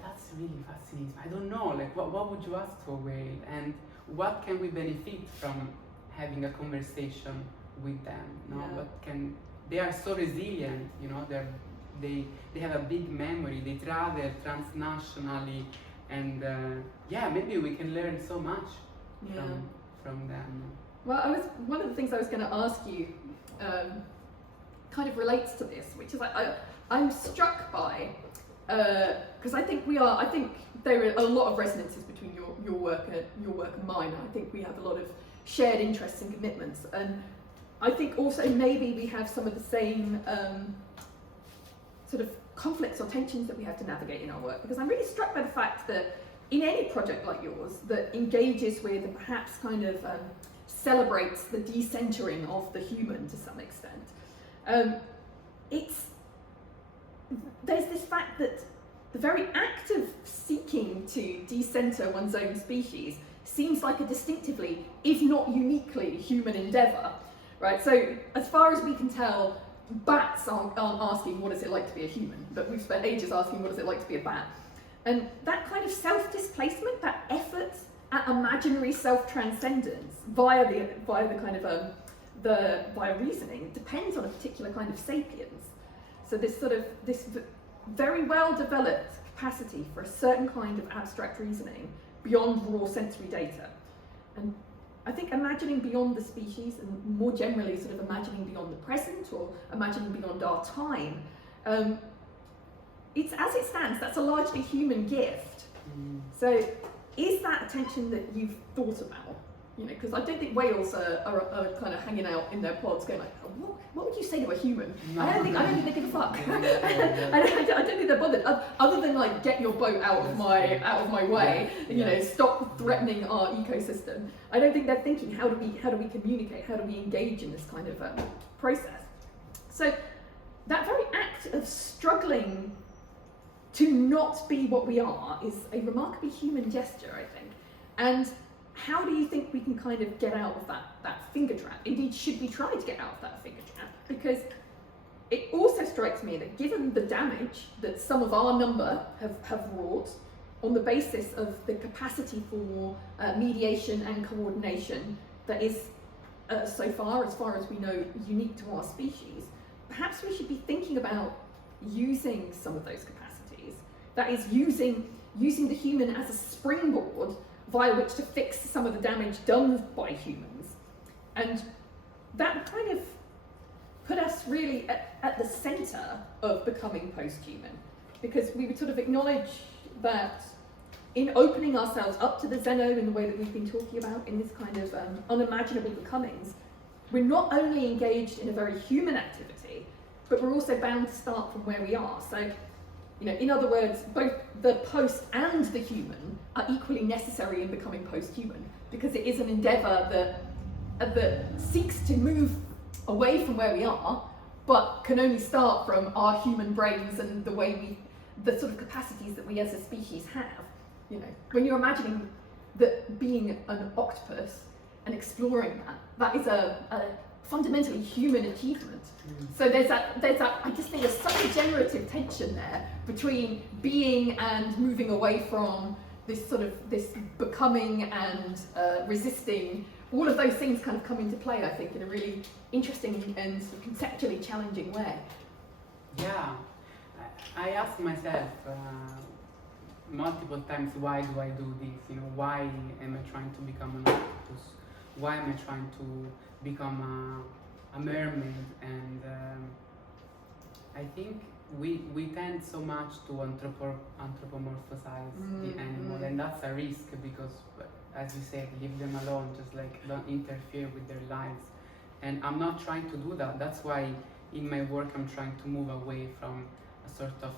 That's really fascinating. I don't know, like what would you ask to a whale? And what can we benefit from having a conversation with them? They are so resilient, they have a big memory, they travel transnationally. And maybe we can learn so much from them. Well, one of the things I was going to ask you kind of relates to this, which is I'm struck by, because I think there are a lot of resonances between your work and mine. I think we have a lot of shared interests and commitments, and I think also maybe we have some of the same sort of conflicts or tensions that we have to navigate in our work, because I'm really struck by the fact that in any project like yours that engages with and perhaps kind of celebrates the decentering of the human to some extent, there's this fact that the very act of seeking to decenter one's own species seems like a distinctively, if not uniquely, human endeavour, right? So as far as we can tell, bats aren't asking what is it like to be a human, but we've spent ages asking what is it like to be a bat. And that kind of self-displacement, that effort at imaginary self-transcendence via reasoning depends on a particular kind of sapience. So this very well-developed capacity for a certain kind of abstract reasoning beyond raw sensory data. And I think imagining beyond the species, and more generally sort of imagining beyond the present or imagining beyond our time, it's, as it stands, that's a largely human gift. So is that a tension that you've thought about? You know, because I don't think whales are kind of hanging out in their pods going like, what would you say to a human? No. I don't think they give a fuck. I don't think they're bothered. Other than like, get your boat out of my way. You know, stop threatening our ecosystem. I don't think they're thinking, how do we communicate? How do we engage in this kind of process? So that very act of struggling to not be what we are is a remarkably human gesture, I think. And how do you think we can kind of get out of that finger trap? Indeed, should we try to get out of that finger trap? Because it also strikes me that given the damage that some of our number have wrought on the basis of the capacity for mediation and coordination that is, so far as we know, unique to our species, perhaps we should be thinking about using some of those capacities. That is, using the human as a springboard via which to fix some of the damage done by humans. And that kind of put us really at the centre of becoming post-human, because we would sort of acknowledge that in opening ourselves up to the Xeno in the way that we've been talking about in this kind of unimaginable becomings, we're not only engaged in a very human activity, but we're also bound to start from where we are. So, you know, in other words, both the post and the human are equally necessary in becoming post-human, because it is an endeavour that seeks to move away from where we are, but can only start from our human brains and the sort of capacities that we as a species have. You know, when you're imagining that being an octopus and exploring that is a fundamentally human achievement. So there's that, I just think there's such a generative tension there between being and moving away from this becoming and resisting. All of those things kind of come into play, I think, in a really interesting and sort of conceptually challenging way. Yeah, I ask myself multiple times, why do I do this? You know, why am I trying to become an octopus? Why am I trying to become a mermaid? And I think we tend so much to anthropomorphize the animal, and that's a risk because, as you said, leave them alone, just like don't interfere with their lives. And I'm not trying to do that. That's why in my work I'm trying to move away from a sort of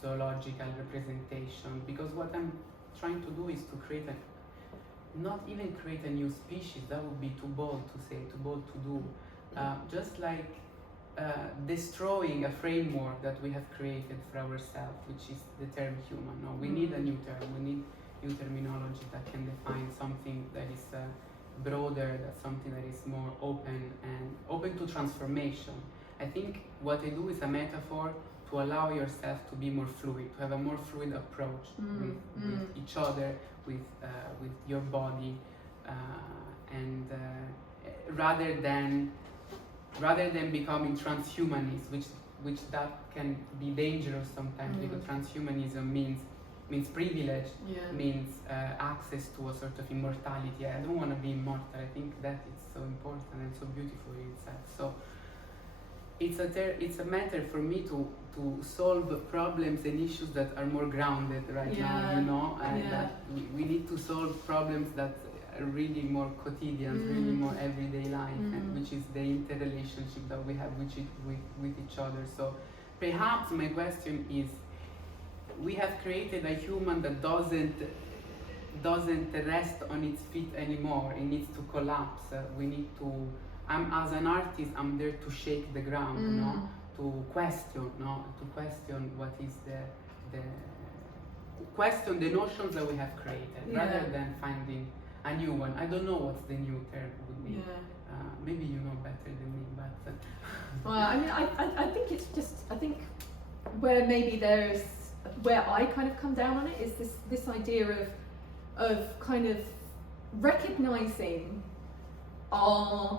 zoological representation, because what I'm trying to do is to create not even create a new species. That would be too bold to say, too bold to do. Just like destroying a framework that we have created for ourselves, which is the term human. No, we need a new term. We need new terminology that can define something that is broader, that's something that is more open and open to transformation. I think what I do is a metaphor to allow yourself to be more fluid, to have a more fluid approach with each other, with your body, and rather than becoming transhumanist, which that can be dangerous sometimes, because transhumanism means privilege, means access to a sort of immortality. I don't want to be immortal. I think that is so important and so beautiful in itself. So it's a matter for me to solve problems and issues that are more grounded right now, you know, and that we need to solve problems that are really more quotidian, really more everyday life, and which is the interrelationship that we have with each other. So perhaps my question is, we have created a human that doesn't rest on its feet anymore. It needs to collapse. We need to. As an artist, I'm there to shake the ground, you know, to question what is the question the notions that we have created, rather than finding a new one. I don't know what the new term would be. Maybe you know better than me, but. Well, I mean, I think it's just, I think where I kind of come down on it is this idea of kind of recognizing our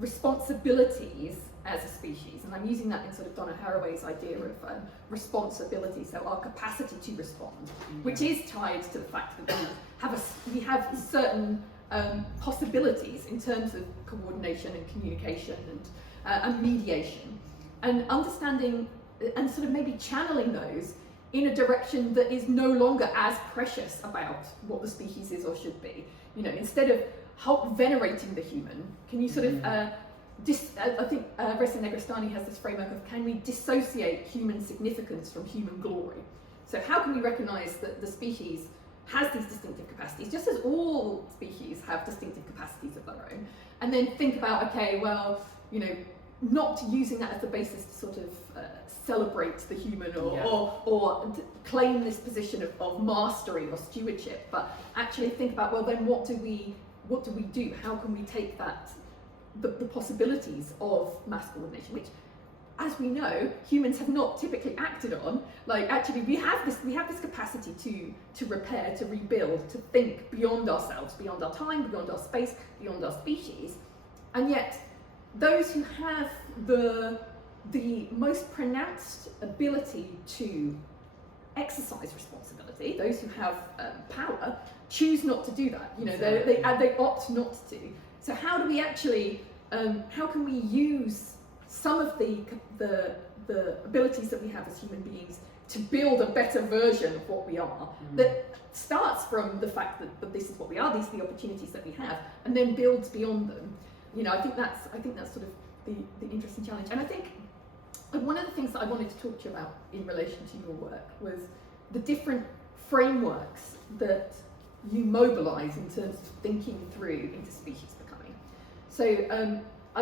responsibilities as a species, and I'm using that in sort of Donna Haraway's idea of responsibility, so our capacity to respond, which is tied to the fact that we have certain possibilities in terms of coordination and communication and mediation, and understanding and sort of maybe channeling those in a direction that is no longer as precious about what the species is or should be. You know, instead of venerating the human, can you sort of I think Ressa Negrestani has this framework of, can we dissociate human significance from human glory? So how can we recognise that the species has these distinctive capacities, just as all species have distinctive capacities of their own, and then think about, okay, well, you know, not using that as the basis to sort of celebrate the human or claim this position of mastery or stewardship, but actually think about, well, then what do we do? How can we take that, the possibilities of mass coordination, which, as we know, humans have not typically acted on. Like, actually, we have this capacity to repair, to rebuild, to think beyond ourselves, beyond our time, beyond our space, beyond our species, and yet those who have the most pronounced ability to exercise responsibility, those who have power, choose not to do that. You know, they opt not to. So how do we actually, how can we use some of the abilities that we have as human beings to build a better version of what we are, that starts from the fact that this is what we are, these are the opportunities that we have, and then builds beyond them. You know, I think that's sort of the interesting challenge. And I think one of the things that I wanted to talk to you about in relation to your work was the different frameworks that you mobilise in terms of thinking through interspecies becoming. So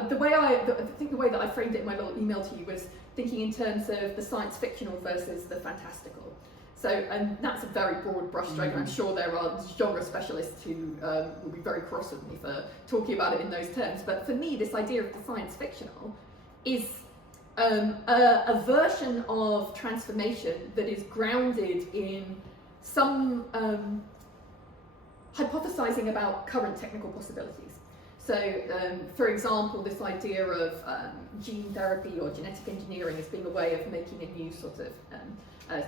the way that I framed it in my little email to you was thinking in terms of the science fictional versus the fantastical. So that's a very broad brushstroke, and I'm sure there are genre specialists who will be very cross with me for talking about it in those terms. But for me, this idea of the science fictional is a version of transformation that is grounded in some hypothesizing about current technical possibilities. So, for example, this idea of gene therapy or genetic engineering as being a way of making a new sort of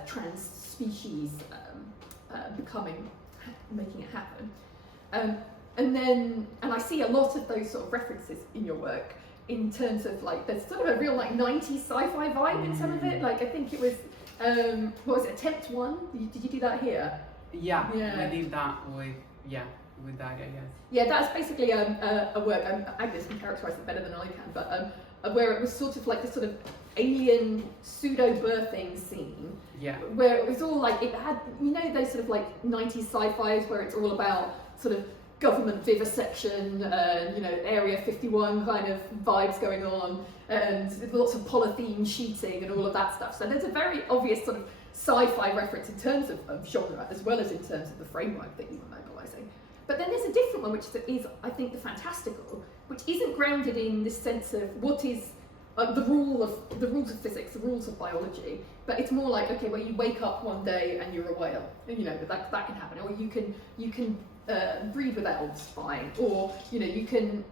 trans species making it happen. And I see a lot of those sort of references in your work in terms of, like, there's sort of a real, like, 90s sci-fi vibe in some of it. Like, I think it was, what was it, Attempt 1? Did you do that here? Yeah, I did that with Daria, yes. Yeah, that's basically a work, Agnes can characterise it better than I can, but where it was sort of like this sort of alien pseudo-birthing scene, where it was all like, it had, you know, those sort of like 90s sci-fis where it's all about sort of government vivisection, you know, Area 51 kind of vibes going on, and lots of polythene sheeting and all of that stuff. So there's a very obvious sort of sci-fi reference in terms of genre, as well as in terms of the framework that you were mobilising. But then there's a different one, which is, I think, the fantastical, which isn't grounded in this sense of what is the rules of physics, the rules of biology, but it's more like, okay, well, you wake up one day and you're a whale, and, you know, that can happen, or you can breed with elves, fine, or, you know, you can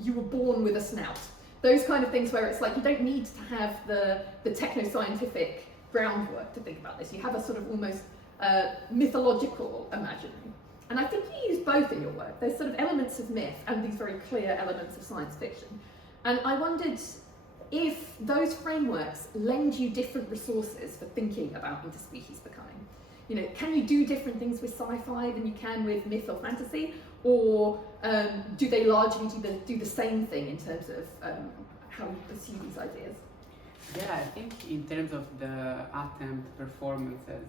you were born with a snout. Those kind of things where it's like you don't need to have the techno-scientific groundwork to think about this. You have a sort of almost mythological imaginary. And I think you use both in your work. There's sort of elements of myth and these very clear elements of science fiction. And I wondered if those frameworks lend you different resources for thinking about interspecies becoming. You know, can you do different things with sci-fi than you can with myth or fantasy? Or do they largely do the same thing in terms of how you pursue these ideas? Yeah, I think in terms of the attempt performances,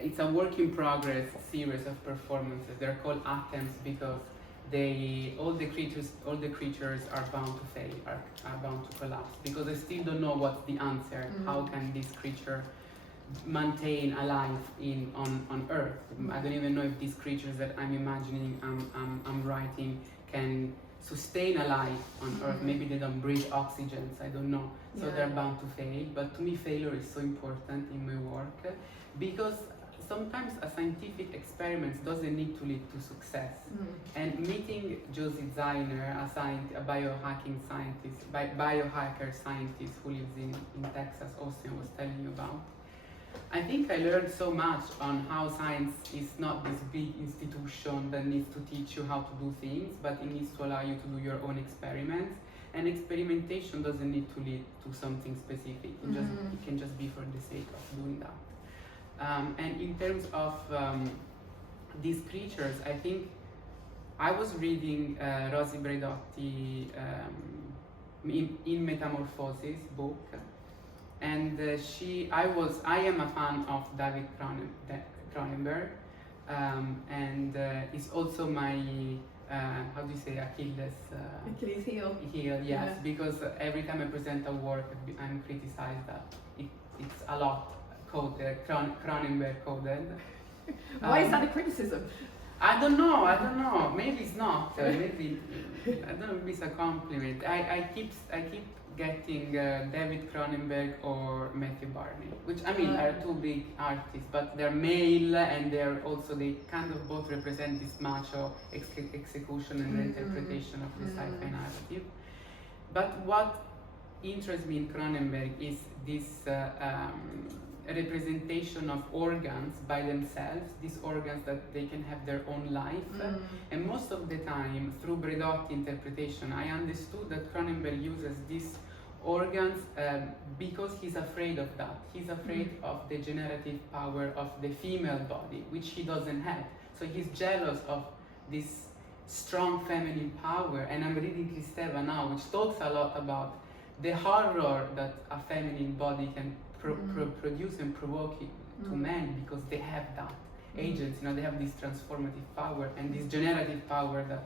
it's a work in progress series of performances. They're called attempts because all the creatures are bound to fail, are bound to collapse, because they still don't know what's the answer. How can this creature maintain a life on Earth? I don't even know if these creatures that I'm imagining, I'm writing, can sustain a life on Earth. Maybe they don't breathe oxygen, I don't know. So they're bound to fail. But to me, failure is so important in my work, because sometimes a scientific experiment doesn't need to lead to success. And meeting Josie Zeiner, a biohacking scientist, biohacker scientist who lives in Texas, Austin, was telling you about, I think I learned so much on how science is not this big institution that needs to teach you how to do things, but it needs to allow you to do your own experiments. And experimentation doesn't need to lead to something specific. It can just be for the sake of doing that. And in terms of these creatures, I think I was reading Rosi Braidotti in Metamorphosis book, and I am a fan of David Cronenberg, and it's also my how do you say, Achilles heel. Yes, yeah. Because every time I present a work, I'm criticized that it's a lot coded, Cronenberg coded. Why is that a criticism? I don't know. Maybe it's not. Maybe I don't know. Maybe it's a compliment. I keep getting David Cronenberg or Matthew Barney, which I mean are two big artists, but they're male and they kind of both represent this macho execution and interpretation of the sci-fi narrative. But what interests me in Cronenberg is this representation of organs by themselves, these organs that they can have their own life. And most of the time, through Braidotti interpretation, I understood that Cronenberg uses these organs because he's afraid of that. He's afraid of the generative power of the female body, which he doesn't have. So he's jealous of this strong feminine power. And I'm reading Kristeva now, which talks a lot about the horror that a feminine body can produce and provoke to men, because they have that agency, they have this transformative power and this generative power that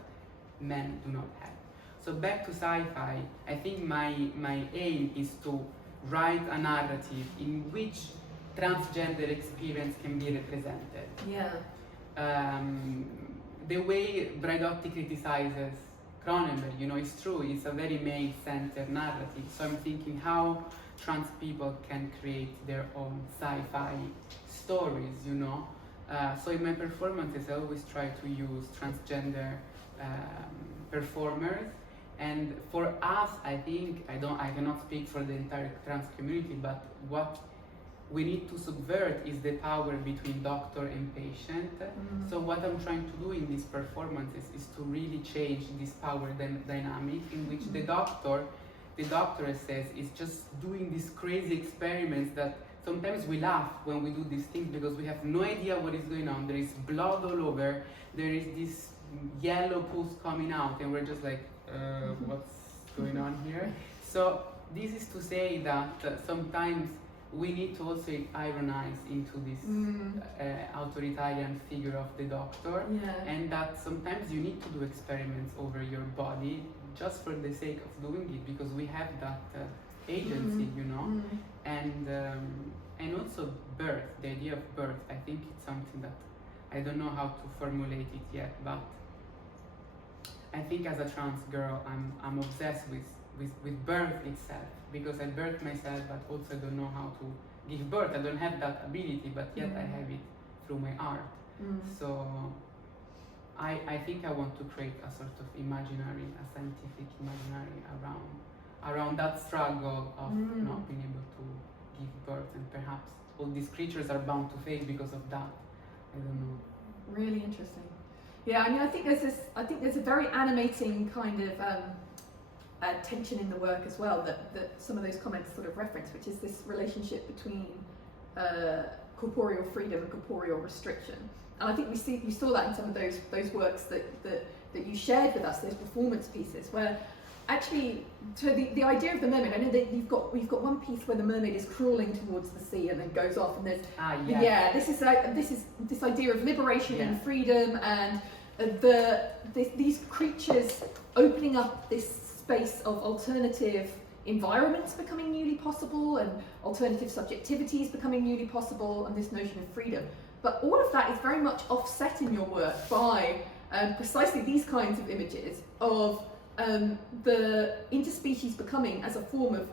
men do not have. So back to sci-fi, I think my aim is to write a narrative in which transgender experience can be represented. Yeah. The way Braidotti criticizes Cronenberg, it's true, it's a very male-centered narrative. So I'm thinking how trans people can create their own sci-fi stories, So in my performances, I always try to use transgender performers. And for us, I think, I cannot speak for the entire trans community, but what we need to subvert is the power between doctor and patient. So what I'm trying to do in these performances is to really change this power dynamic in which the doctor says is just doing these crazy experiments that sometimes we laugh when we do these things because we have no idea what is going on. There is blood all over, there is this yellow pus coming out, and we're just like, what's going on here? So this is to say that sometimes we need to also ironize into this authoritarian figure of the doctor, and that sometimes you need to do experiments over your body just for the sake of doing it, because we have that agency, and also birth, the idea of birth. I think it's something that I don't know how to formulate it yet, but I think as a trans girl, I'm obsessed with birth itself, because I birthed myself, but also I don't know how to give birth. I don't have that ability, but yet I have it through my art. So I think I want to create a sort of imaginary, a scientific imaginary around that struggle of not being able to give birth, and perhaps all these creatures are bound to fade because of that. I don't know. Really interesting. Yeah, I mean, I think there's a very animating kind of tension in the work as well that some of those comments sort of reference, which is this relationship between corporeal freedom and corporeal restriction. And I think you saw that in some of those works that you shared with us, those performance pieces, where actually, so the idea of the mermaid, I know that you've got one piece where the mermaid is crawling towards the sea and then goes off, and there's this idea of liberation and freedom, and these creatures opening up this space of alternative environments becoming newly possible, and alternative subjectivities becoming newly possible, and this notion of freedom. But all of that is very much offset in your work by precisely these kinds of images of the interspecies becoming as a form of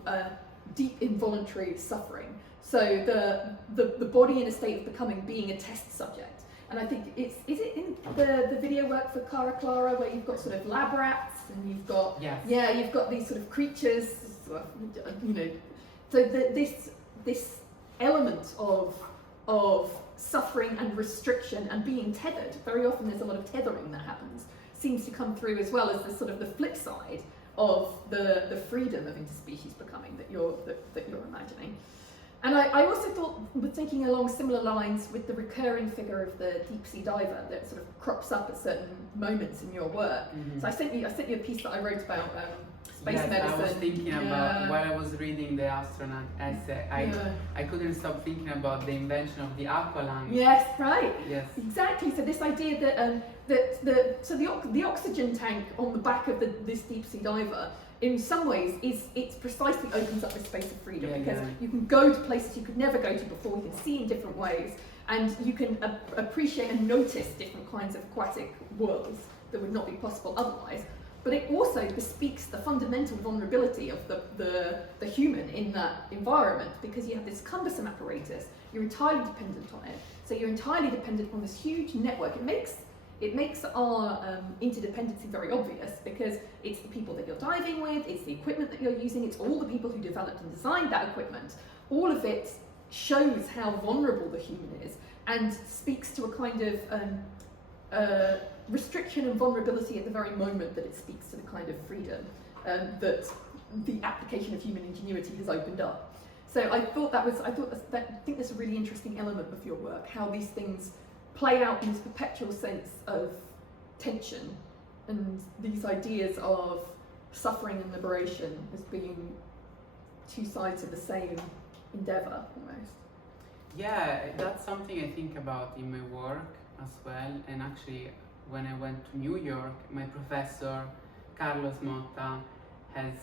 deep involuntary suffering. So the body in a state of becoming being a test subject. And I think is it in the video work for Cara Clara where you've got sort of lab rats and you've got you've got these sort of creatures, you know. So this element of suffering and restriction and being tethered, very often there's a lot of tethering that happens, seems to come through as well as the sort of the flip side of the freedom of interspecies becoming that you're imagining. And I also was thinking along similar lines with the recurring figure of the deep sea diver that sort of crops up at certain moments in your work. Mm-hmm. So I sent you a piece that I wrote about space medicine. I was thinking about while I was reading the astronaut essay. I couldn't stop thinking about the invention of the aqualung. Yes, right. Yes, exactly. So this idea that the oxygen tank on the back of this deep sea diver, in some ways, it's precisely opens up this space of freedom because you can go to places you could never go to before. You can see in different ways, and you can appreciate and notice different kinds of aquatic worlds that would not be possible otherwise. But it also bespeaks the fundamental vulnerability of the human in that environment because you have this cumbersome apparatus. You're entirely dependent on it. So you're entirely dependent on this huge network. It makes our interdependency very obvious because it's the people that you're diving with, it's the equipment that you're using, it's all the people who developed and designed that equipment. All of it shows how vulnerable the human is and speaks to a kind of restriction and vulnerability at the very moment that it speaks to the kind of freedom that the application of human ingenuity has opened up. So I think that's a really interesting element of your work, how these things play out in this perpetual sense of tension and these ideas of suffering and liberation as being two sides of the same endeavour almost. Yeah, that's something I think about in my work as well. And actually, when I went to New York, my professor Carlos Motta has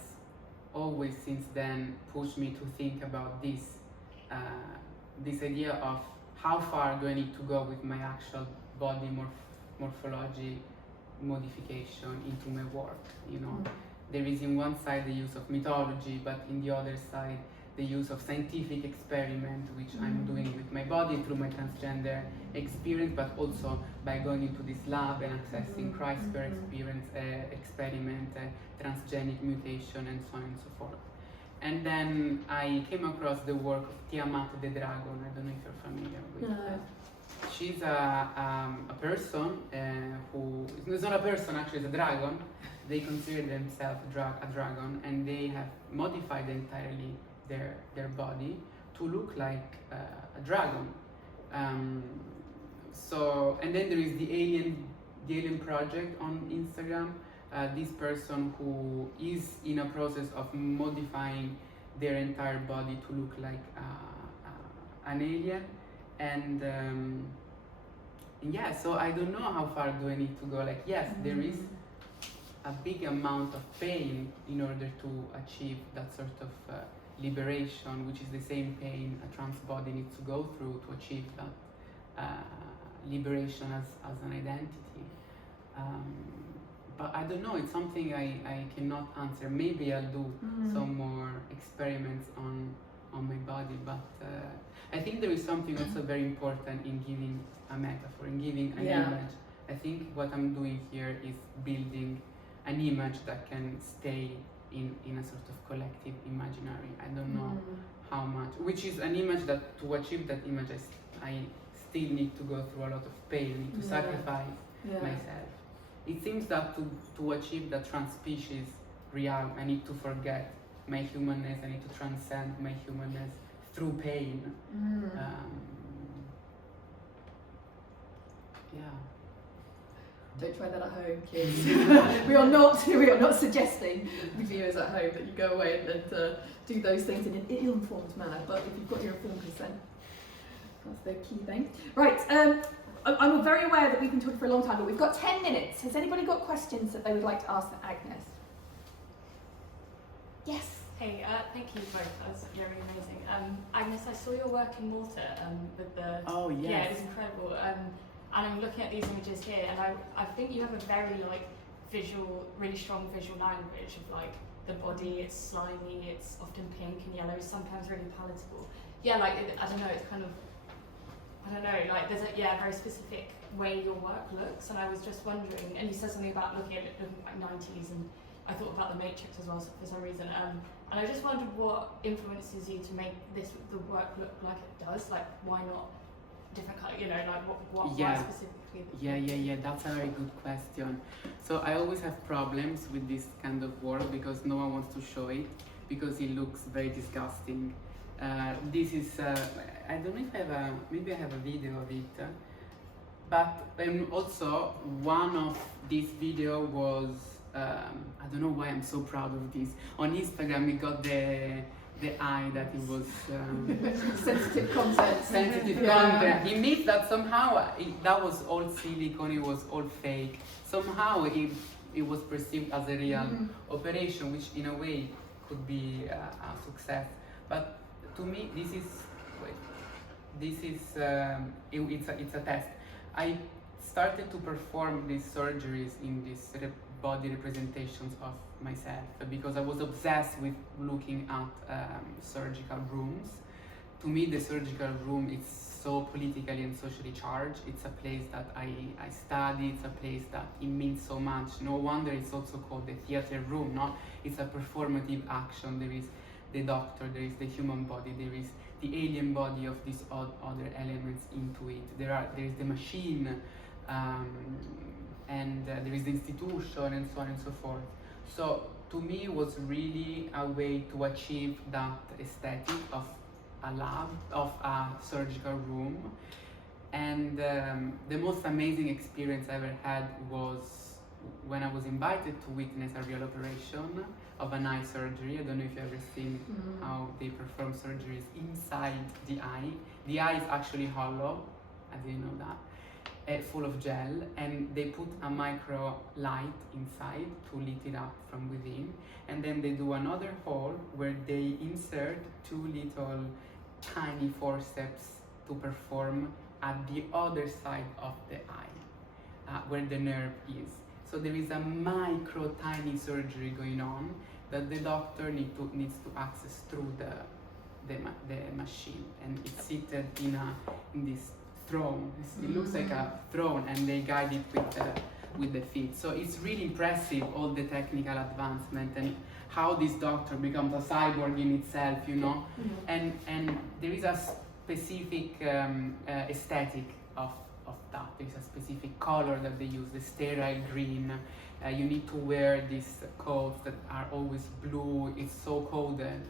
always since then pushed me to think about this idea of how far do I need to go with my actual body morphology modification into my work, you know. There is in one side the use of mythology, but in the other side the use of scientific experiment, which I'm doing with my body through my transgender experience, but also by going into this lab and accessing CRISPR experiment, transgenic mutation, and so on and so forth. And then I came across the work of Tiamat the dragon. I don't know if you're familiar with her. She's a person who is not a person, actually, it's a dragon. They consider themselves a dragon, and they have modified entirely their body to look like a dragon. And then there is the Alien Project on Instagram. This person who is in a process of modifying their entire body to look like an alien, and so I don't know how far do I need to go. Like, yes, there is a big amount of pain in order to achieve that sort of liberation, which is the same pain a trans body needs to go through to achieve that liberation as an identity. But I don't know, it's something I cannot answer. Maybe I'll do some more experiments on my body, but I think there is something also very important in giving a metaphor, in giving an image. I think what I'm doing here is building an image that can stay in a sort of collective imaginary. I don't know how much, which is an image that to achieve that image I still need to go through a lot of pain, I need to sacrifice myself. It seems that to achieve that trans-species realm, I need to forget my humanness, I need to transcend my humanness through pain. Don't try that at home, kids. we are not suggesting the viewers at home that you go away and do those things in an ill-informed manner. But if you've got your informed consent, that's the key thing. Right. I'm very aware that we've been talking for a long time, but we've got 10 minutes. Has anybody got questions that they would like to ask Agnes? Yes. Hey, thank you both. That was very amazing. Agnes, I saw your work in Malta with the... Oh, yes. Yeah, it was incredible. And I'm looking at these images here, and I think you have a very really strong visual language of the body. It's slimy, it's often pink and yellow, sometimes really palatable. yeah, like I don't know, it's kind of, I don't know, like there's a very specific way your work looks, and I was just wondering, and you said something about looking at like 90s, and I thought about the Matrix as well for some reason, and I just wondered what influences you to make the work look like it does, like why not different colour, you know, like what Yeah. why specifically? Yeah, that's a very good question. So I always have problems with this kind of work because no one wants to show it because it looks very disgusting. This is, I don't know if I have maybe I have a video of it, but also one of this video was, I don't know why I'm so proud of this. On Instagram we got the eye that it was Sensitive content. sensitive Yeah. content. It means that somehow that was all silicone, it was all fake. Somehow it was perceived as a real operation, which in a way could be a success. But to me, it's a test. I started to perform these surgeries in these body representations of myself because I was obsessed with looking at surgical rooms. To me, the surgical room is so politically and socially charged. It's a place that I study, it's a place that it means so much. No wonder it's also called the theater room, no? It's a performative action. There is the doctor, there is the human body, there is the alien body of these other elements into it. There is the machine, and there is the institution, and so on and so forth. So to me, it was really a way to achieve that aesthetic of a lab, of a surgical room. And the most amazing experience I ever had was when I was invited to witness a real operation of an eye surgery. I don't know if you've ever seen how they perform surgeries inside the eye. The eye is actually hollow, I didn't know that, full of gel, and they put a micro light inside to lit it up from within, and then they do another hole where they insert two little tiny forceps to perform at the other side of the eye, where the nerve is. So there is a micro tiny surgery going on that the doctor needs to access through the machine, and it's seated in this throne. It looks like a throne, and they guide it with the feet. So it's really impressive, all the technical advancement and how this doctor becomes a cyborg in itself, you know. And there is a specific aesthetic of that. There's a specific color that they use, the sterile green. You need to wear these coats that are always blue. It's so coded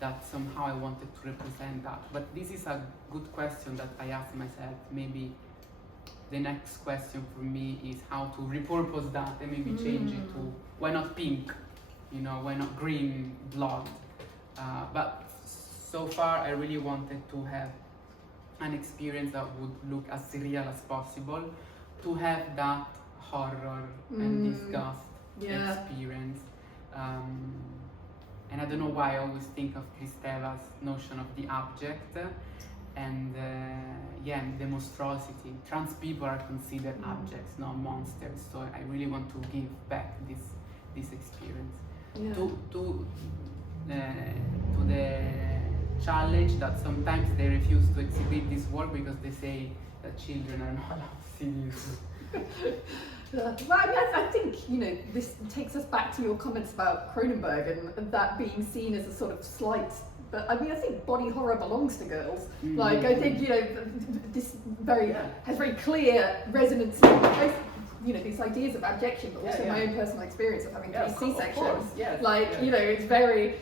that somehow I wanted to represent that. But this is a good question that I asked myself. Maybe the next question for me is how to repurpose that and maybe change it to, why not pink? You know, why not green blood? But so far I really wanted to have an experience that would look as real as possible, to have that horror and disgust experience. And I don't know why I always think of Kristeva's notion of the abject, and the monstrosity. Trans people are considered abjects, not monsters. So I really want to give back this experience to the challenge that sometimes they refuse to exhibit this work because they say that children are not allowed to see this. Well, I mean, I think, this takes us back to your comments about Cronenberg and that being seen as a sort of slight. But I mean, I think body horror belongs to girls. Like, I think, this has very clear resonance in both, these ideas of abjection, but also my own personal experience of having three C-sections. It's very,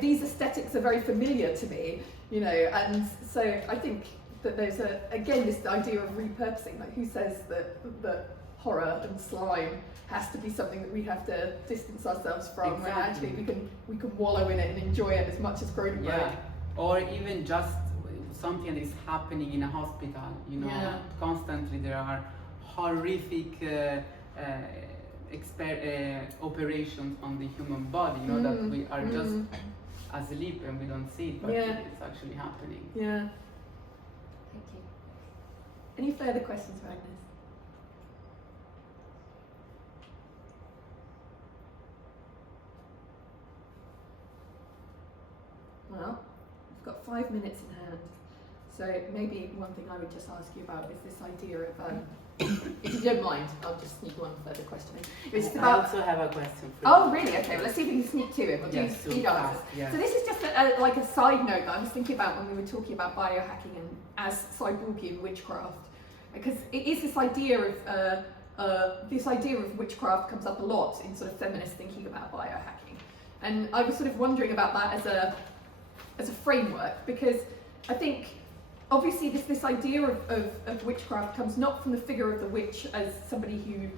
these aesthetics are very familiar to me, and so I think that there's this idea of repurposing. Like, who says that horror and slime has to be something that we have to distance ourselves from, when actually we can wallow in it and enjoy it as much as Cronenberg. Or even just something that is happening in a hospital, constantly there are horrific operations on the human body, that we are just asleep and we don't see it, but it's actually happening. Yeah. Thank you. Any further questions for Agnes? Well, we've got 5 5 minutes in hand. So maybe one thing I would just ask you about is this idea of, if you don't mind, I'll just sneak one further question in. It's I about, also have a question for oh you. really? Okay, well, let's see if we can sneak to it. We'll do Yes, speed so answers. fast, yeah. So this is just like a side note that I was thinking about when we were talking about biohacking and as cyborgian witchcraft, because it is this idea of witchcraft comes up a lot in sort of feminist thinking about biohacking, and I was sort of wondering about that as a framework, because I think obviously this idea of witchcraft comes not from the figure of the witch as somebody who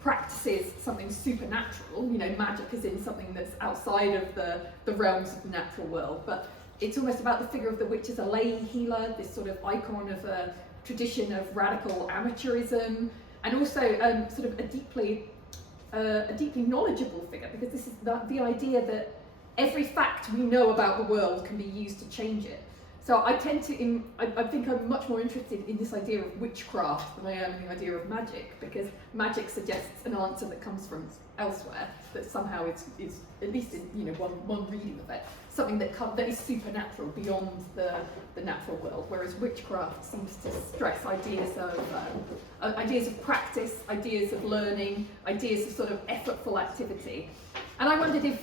practices something supernatural, you know, magic is in something that's outside of the realms of the natural world, but it's almost about the figure of the witch as a lay healer, this sort of icon of a tradition of radical amateurism, and also sort of a deeply knowledgeable figure, because this is the idea that every fact we know about the world can be used to change it. So I tend to, I think I'm much more interested in this idea of witchcraft than I am in the idea of magic, because magic suggests an answer that comes from elsewhere, that somehow is at least in, you know, one reading of it, something that is supernatural beyond the natural world, whereas witchcraft seems to stress ideas of practice, ideas of learning, ideas of sort of effortful activity. And I wondered if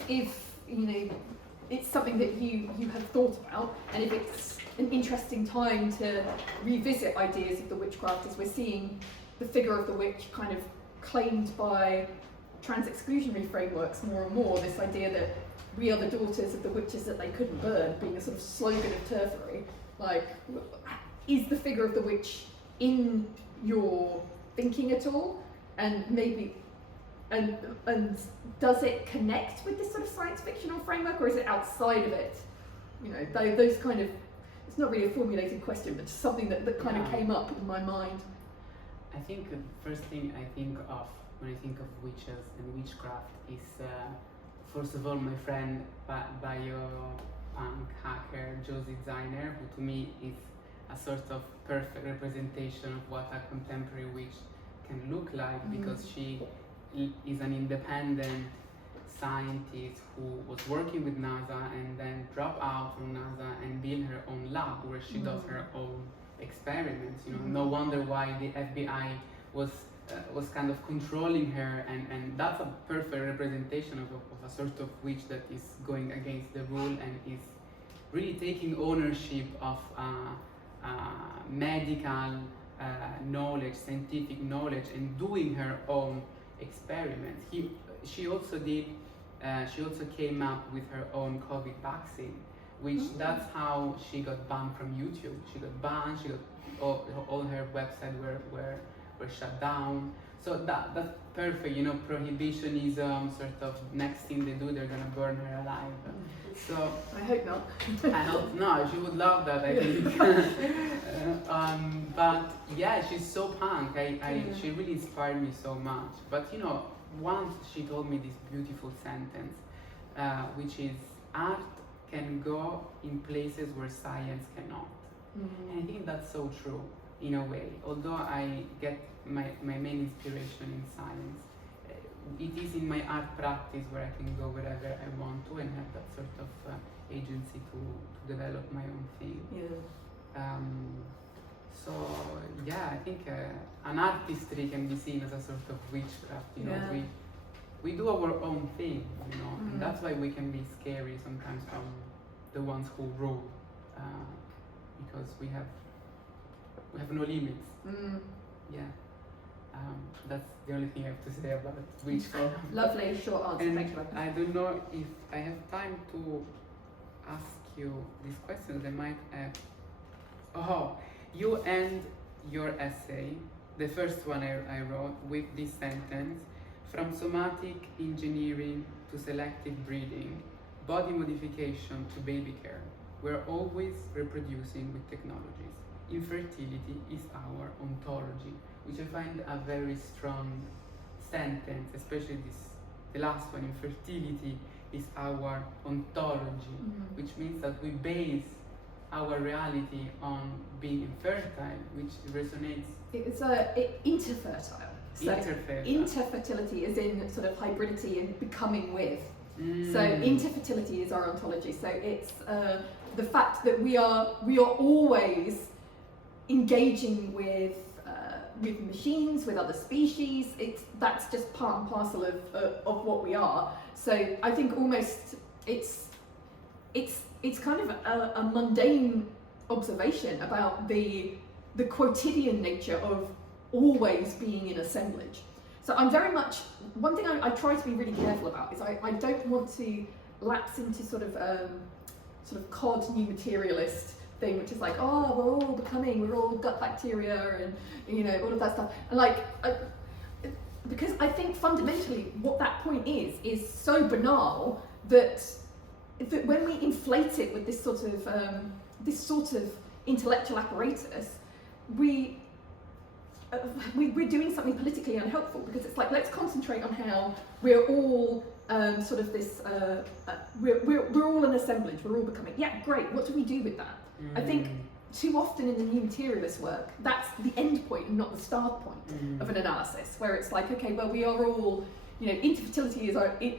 you know, it's something that you have thought about, and if it's an interesting time to revisit ideas of the witchcraft as we're seeing the figure of the witch kind of claimed by trans-exclusionary frameworks more and more, this idea that we are the daughters of the witches that they couldn't burn being a sort of slogan of turfery. Like, is the figure of the witch in your thinking at all? And maybe and does it connect with this sort of science fictional framework, or is it outside of it? You know, those kind of, it's not really a formulated question, but just something that kind of came up in my mind. I think the first thing I think of when I think of witches and witchcraft is, first of all, my friend biopunk hacker Josie Designer, who to me is a sort of perfect representation of what a contemporary witch can look like, because she is an independent scientist who was working with NASA and then dropped out from NASA and built her own lab where she does her own experiments. You know, no wonder why the FBI was kind of controlling her, and that's a perfect representation of a sort of witch that is going against the rule and is really taking ownership of medical knowledge, scientific knowledge, and doing her own experiments. She also came up with her own COVID vaccine, which that's how she got banned from YouTube. She got banned. She got all her websites were shut down. So that's perfect. You know, prohibitionism. Sort of next thing they do, they're gonna burn her alive. So I hope not. I hope not. She would love that, I think. But yeah, she's so punk. She really inspired me so much. But you know, once she told me this beautiful sentence, which is, art can go in places where science cannot. And I think that's so true in a way. Although I get my main inspiration in science, it is in my art practice where I can go wherever I want to and have that sort of agency to develop my own thing. So yeah, I think an artistry can be seen as a sort of witchcraft. You know, we do our own thing, you know, and that's why we can be scary sometimes from the ones who rule, because we have no limits. Yeah. That's the only thing I have to say about witchcraft. Lovely short answer. And Thank you. I don't know if I have time to ask you these questions. I might have. Oh, you end your essay, the first one I wrote, with this sentence: from somatic engineering to selective breeding, body modification to baby care, we're always reproducing with technologies. Infertility is our ontology, which I find a very strong sentence, especially the last one. Infertility is our ontology, which means that we base our reality on being infertile, which resonates. It's interfertile. So interfertility is in sort of hybridity and becoming with. So interfertility is our ontology. So it's the fact that we are always engaging with machines, with other species. That's just part and parcel of what we are. So I think almost it's kind of a mundane observation about the quotidian nature of always being in assemblage. So I'm very much, one thing I try to be really careful about is I don't want to lapse into sort of cod new materialist thing, which is like, oh, we're all gut bacteria and, you know, all of that stuff. And like, because I think fundamentally what that point is so banal that when we inflate it with this sort of intellectual apparatus, we're doing something politically unhelpful, because it's like, let's concentrate on how we're all we're all an assemblage, we're all becoming, yeah, great, what do we do with that? I think too often in the new materialist work, that's the end point and not the start point of an analysis, where it's like, okay, well, we are all, you know, interfertility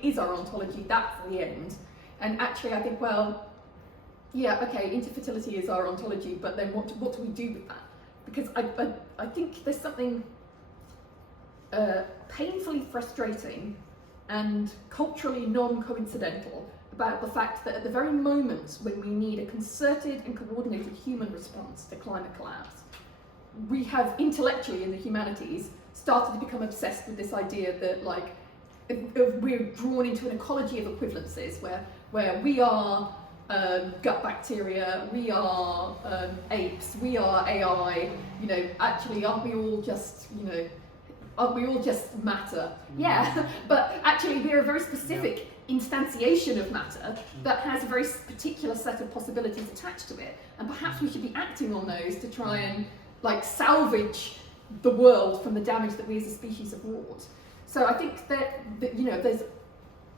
is our ontology, that's the end. And actually I think, well, yeah, okay, interfertility is our ontology, but then what do we do with that? Because I think there's something painfully frustrating and culturally non-coincidental about the fact that at the very moment when we need a concerted and coordinated human response to climate collapse, we have intellectually in the humanities started to become obsessed with this idea that, like, we're drawn into an ecology of equivalences where we are gut bacteria, we are apes, we are AI, you know, actually aren't we all just matter? Yeah, but actually we're a very specific instantiation of matter that has a very particular set of possibilities attached to it, and perhaps we should be acting on those to try and, like, salvage the world from the damage that we as a species have wrought. So I think that you know,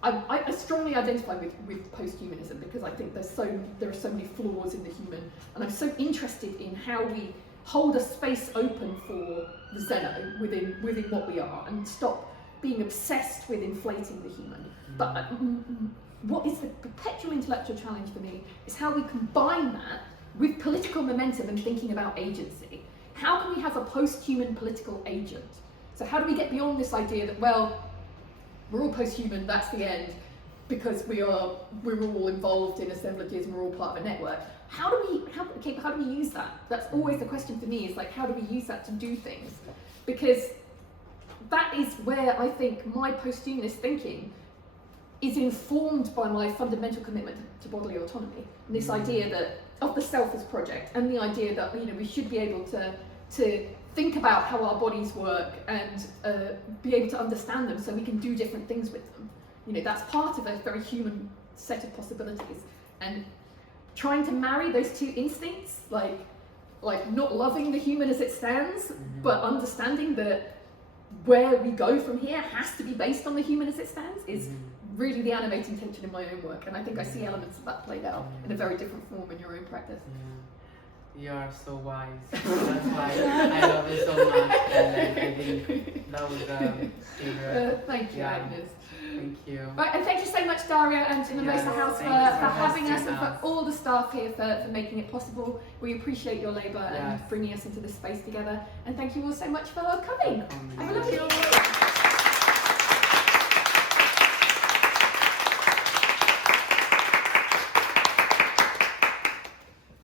I strongly identify with post-humanism, because I think there are so many flaws in the human, and I'm so interested in how we hold a space open for the xeno within what we are, and stop being obsessed with inflating the human. But what is the perpetual intellectual challenge for me is how we combine that with political momentum and thinking about agency. How can we have a post-human political agent? So how do we get beyond this idea that, well, we're all post-human, that's the end, because we're all involved in assemblages and we're all part of a network. How do we use that? That's always the question for me, is like, how do we use that to do things? Because that is where I think my post-humanist thinking is informed by my fundamental commitment to bodily autonomy. And this idea that of the self as project, and the idea that, you know, we should be able to think about how our bodies work and be able to understand them so we can do different things with them. You know, that's part of a very human set of possibilities. And trying to marry those two instincts, like not loving the human as it stands, but understanding that where we go from here has to be based on the human as it stands, is really the animating tension in my own work. And I think I see elements of that played out in a very different form in your own practice. You are so wise. That's why I love it so much. And I think that was thank you, Agnes. Thank you. Right, and thank you so much, Daria and the Mimosa House for having us, and for all the staff here for making it possible. We appreciate your labour and bringing us into this space together. And thank you all so much for coming. Have a lovely